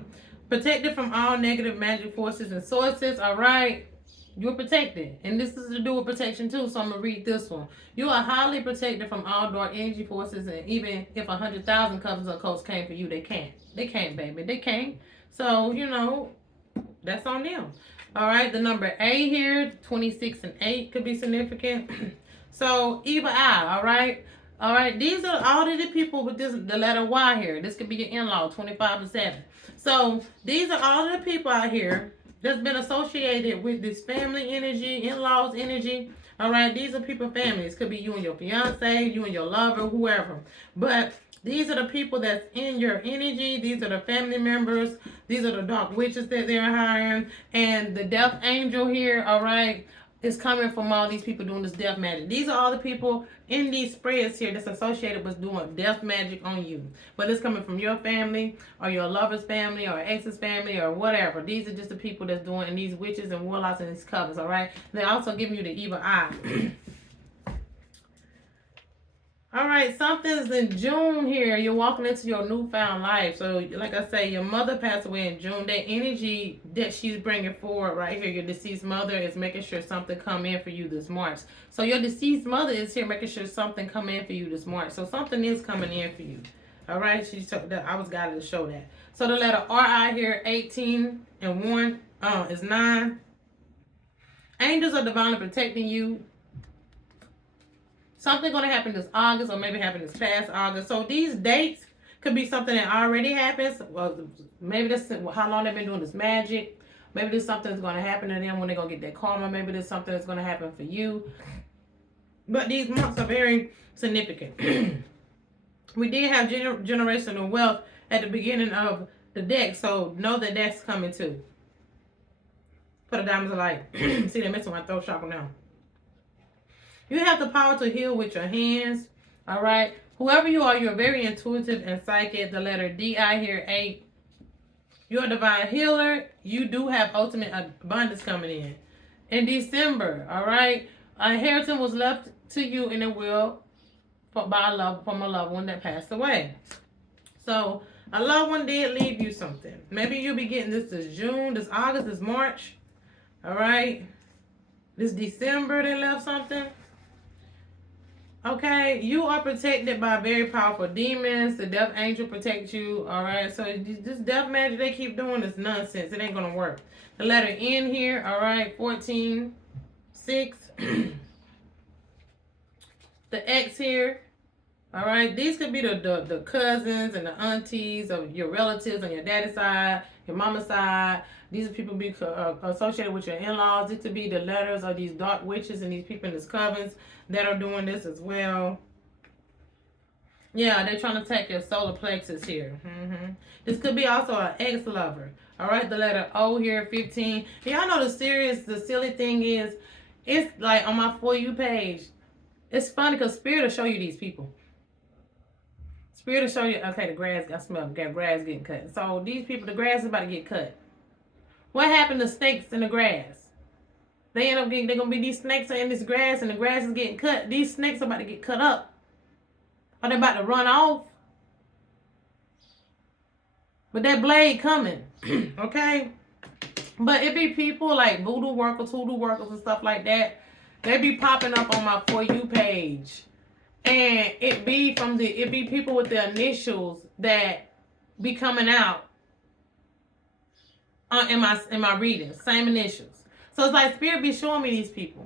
protected from all negative magic forces and sources. All right, you're protected, and this is to do with protection too. So I'm gonna read this one. You are highly protected from all dark energy forces, and even if 100,000 covers of coats came for you, they can't. They can't, baby. They can't. So you know, that's on them. All right, the number A here, 26 and 8 could be significant. So evil eye, all right? All right, these are all of the people with the letter Y here. This could be your in-law, 25 and 7. So these are all of the people out here that's been associated with this family energy, in-laws energy. All right, these are people, families. Could be you and your fiance, you and your lover, whoever. But these are the people that's in your energy. These are the family members. These are the dark witches that they're hiring. And the death angel here, all right, is coming from all these people doing this death magic. These are all the people in these spreads here that's associated with doing death magic on you. But it's coming from your family or your lover's family or ex's family or whatever. These are just the people that's doing, and these witches and warlocks and these covers, all right? They're also giving you the evil eye. All right, something's in June here. You're walking into your newfound life. So, like I say, your mother passed away in June. That energy that she's bringing forward right here, your deceased mother, is making sure something come in for you this March. So, your deceased mother is here making sure something come in for you this March. So, something is coming in for you. All right, I was guided to show that. So, the letter R.I. here, 18 and 1 is 9. Angels are divinely protecting you. Something going to happen this August, or maybe happen this past August. So these dates could be something that already happens. Well, maybe this how long they've been doing this magic. Maybe there's something that's going to happen to them when they're going to get their karma. Maybe there's something that's going to happen for you. But these months are very significant. We did have generational wealth at the beginning of the deck, so know that that's coming too. For the diamonds of light. See, they're missing my throat chakra now. You have the power to heal with your hands. All right. Whoever you are, you're very intuitive and psychic. The letter D.I. here, 8. You're a divine healer. You do have ultimate abundance coming in. In December, all right, a inheritance was left to you in a will from a loved one that passed away. So a loved one did leave you something. Maybe you'll be getting this June, this August, this March. All right. This December they left something. Okay, you are protected by very powerful demons. The death angel protects you. All right, so this death magic they keep doing is nonsense. It ain't gonna work. The letter N here. All right, 14, 6. The X here. All right, these could be the cousins and the aunties of your relatives on your daddy's side, your mama's side. These people be associated with your in-laws. This could be the letters of these dark witches and these people in these covens that are doing this as well. Yeah, they're trying to attack your solar plexus here. This could be also an ex-lover. All right, the letter O here, 15. Y'all know the silly thing is, it's like on my For You page. It's funny because Spirit will show you these people. Spirit will show you, okay, the grass, I smell grass getting cut. So these people, the grass is about to get cut. What happened to snakes in the grass? They end up getting, they're going to be, these snakes are in this grass and the grass is getting cut. These snakes are about to get cut up. Are they about to run off? But that blade coming, okay? But it be people like voodoo workers and stuff like that. They be popping up on my For You page. And it be people with the initials that be coming out in my readings, same initials. So it's like Spirit be showing me these people.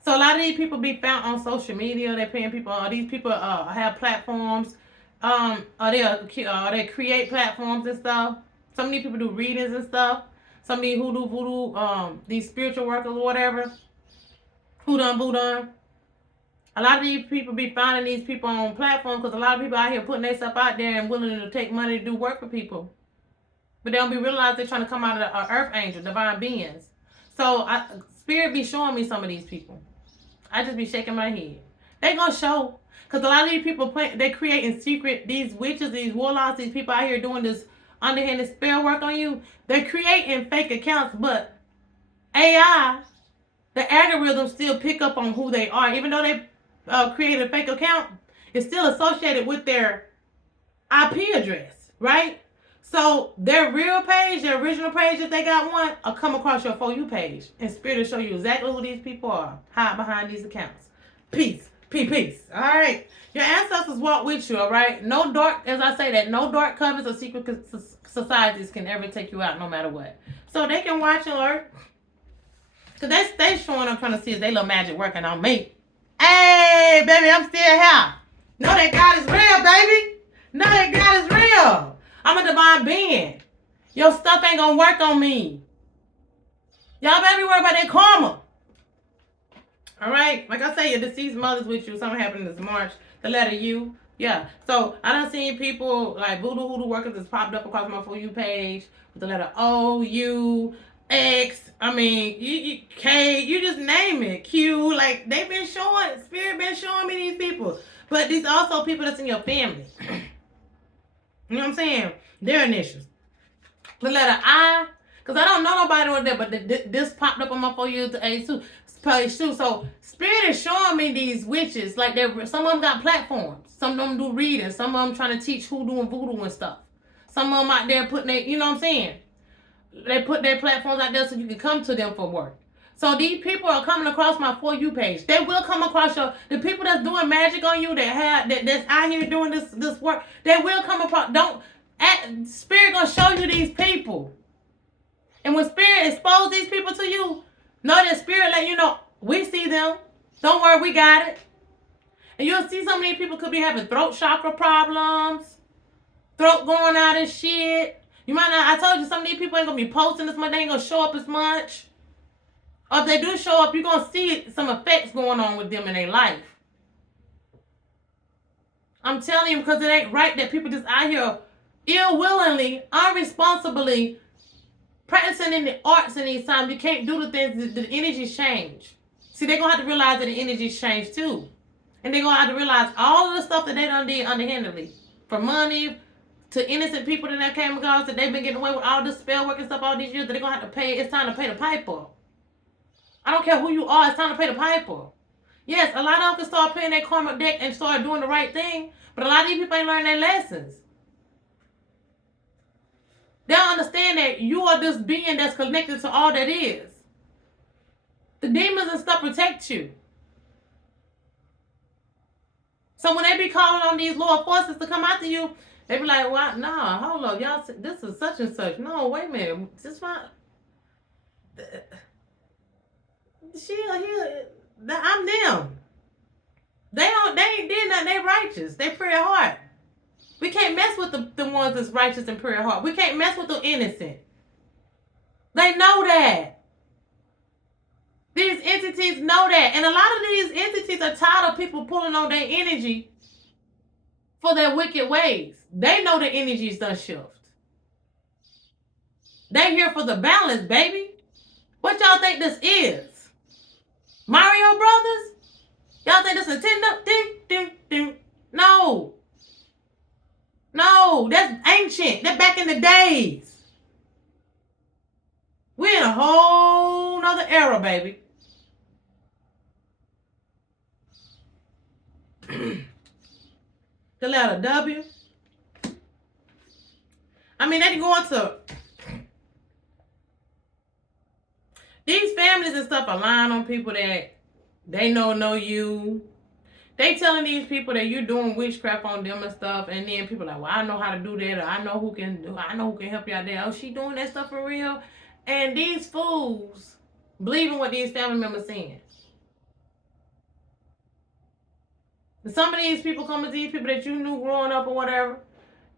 So a lot of these people be found on social media. They're paying people. These people have platforms. They create platforms and stuff. Some of these people do readings and stuff. Some of these voodoo, these spiritual workers or whatever. Voodoo. A lot of these people be finding these people on platforms because a lot of people out here putting their stuff out there and willing to take money to do work for people. But they don't be realized they're trying to come out of the earth angel, divine beings. So Spirit be showing me some of these people. I just be shaking my head. They gonna show. Because a lot of these people, they create in secret, these witches, these warlocks, these people out here doing this underhanded spell work on you. They're creating fake accounts, but AI, the algorithm still pick up on who they are. Even though they create a fake account, it's still associated with their IP address, right? So their real page, their original page, if they got one, will come across your For You page. And Spirit will show you exactly who these people are. Hide behind these accounts. Peace. Peace. All right. Your ancestors walk with you, all right? No dark, as I say that, no dark covens or secret societies can ever take you out no matter what. So they can watch and learn. Because they showing up trying to see if they little magic working on me. Hey, baby, I'm still here. Know that God is real, baby. Know that God is real. I'm a divine being. Your stuff ain't gonna work on me. Y'all better be worried about that karma. All right? Like I say, your deceased mother's with you. Something happened this March. The letter U. Yeah. So I done seen people like voodoo workers that's popped up across my For You page with the letter O, U, X. I mean, K. You just name it. Q. Like they've been showing. Spirit been showing me these people. But these also people that's in your family. You know what I'm saying? Their initials. The letter I, because I don't know nobody with that, but this popped up on my For You to A too. page too. So Spirit is showing me these witches. Like some of them got platforms. Some of them do reading. Some of them trying to teach hoodoo and voodoo and stuff. Some of them out there putting their, you know what I'm saying? They put their platforms out there so you can come to them for work. So these people are coming across my For You page. They will come across the people that's doing magic on you, that's out here doing this work. They will come across. Spirit gonna show you these people. And when Spirit expose these people to you, know that Spirit let you know, we see them. Don't worry, we got it. And you'll see some of these people could be having throat chakra problems, throat going out and shit. You might not, I told you some of these people ain't gonna be posting as much, they ain't gonna show up as much. Or if they do show up, you're gonna see some effects going on with them in their life. I'm telling you, because it ain't right that people just out here ill-willingly, unresponsibly practicing in the arts in these times. You can't do the things, the energies change. See, they're going to have to realize that the energies change too. And they're going to have to realize all of the stuff that they done did underhandedly. For money, to innocent people that came across, that they've been getting away with all this spell work and stuff all these years, that they're going to have to pay. It's time to pay the piper. I don't care who you are, it's time to pay the piper. Yes, a lot of them can start paying their karmic debt and start doing the right thing, but a lot of these people ain't learning their lessons. They don't understand that you are this being that's connected to all that is. The demons and stuff protect you. So when they be calling on these lower forces to come after you, they be like, well, nah, hold up, y'all, this is such and such. No, wait a minute, this one, I'm them. They ain't did nothing, they righteous, they pure heart. We can't mess with the ones that's righteous and pure heart. We can't mess with the innocent. They know that. These entities know that. And a lot of these entities are tired of people pulling on their energy for their wicked ways. They know the energies done shift. They here for the balance, baby. What y'all think this is? Mario Brothers? Y'all think this is Nintendo? Ding, ding, ding. No. No, that's ancient. They're back in the days. We're in a whole nother era, baby. The letter W. I mean, they can go into these families and stuff are lying on people that they know you. They telling these people that you're doing witchcraft on them and stuff, and then people are like, well, I know how to do that, or I know who can help you out there. Oh, she doing that stuff for real? And these fools believing what these family members saying. Some of these people come to these people that you knew growing up or whatever,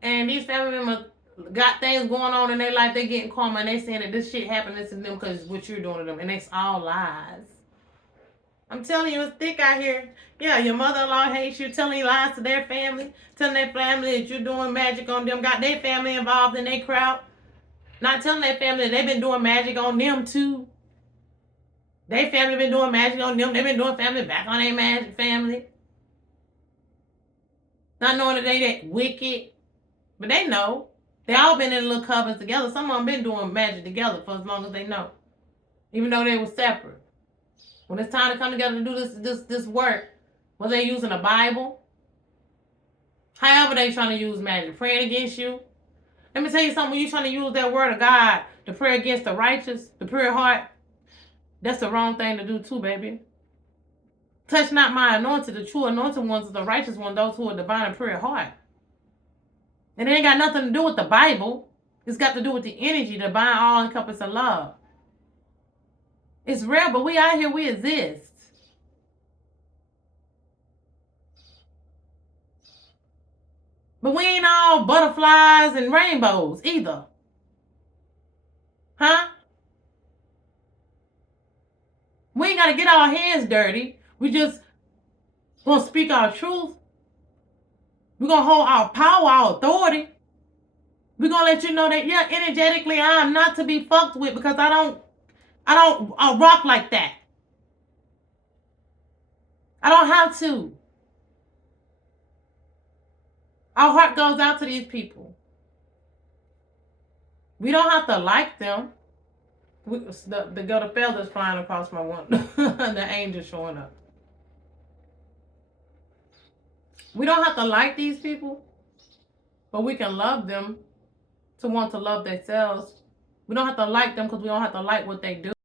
and these family members got things going on in their life, they getting karma, and they saying that this shit happening to them because what you're doing to them, and it's all lies. I'm telling you, it's thick out here. Yeah, your mother-in-law hates you, telling lies to their family, telling their family that you're doing magic on them, got their family involved in their crowd, not telling their family that they've been doing magic on them too. Their family been doing magic on them, they've been doing family back on their magic family. Not knowing that they that wicked, but they know. They all been in little covens together. Some of them been doing magic together for as long as they know, even though they were separate. When it's time to come together to do this work, was they using a Bible? However they trying to use magic, praying against you. Let me tell you something. When you trying to use that word of God to pray against the righteous, the pure heart, that's the wrong thing to do too, baby. Touch not my anointed, the true anointed ones, the righteous ones, those who are divine and pure heart. And it ain't got nothing to do with the Bible. It's got to do with the energy, the divine all-encompassing love. It's real, but we out here, we exist. But we ain't all butterflies and rainbows either. Huh? We ain't got to get our hands dirty. We just going to speak our truth. We're going to hold our power, our authority. We're going to let you know that, yeah, energetically, I'm not to be fucked with because I don't rock like that. I don't have to. Our heart goes out to these people. We don't have to like them. The feathers flying across my window. The angel showing up. We don't have to like these people, but we can love them to want to love themselves. We don't have to like them because we don't have to like what they do.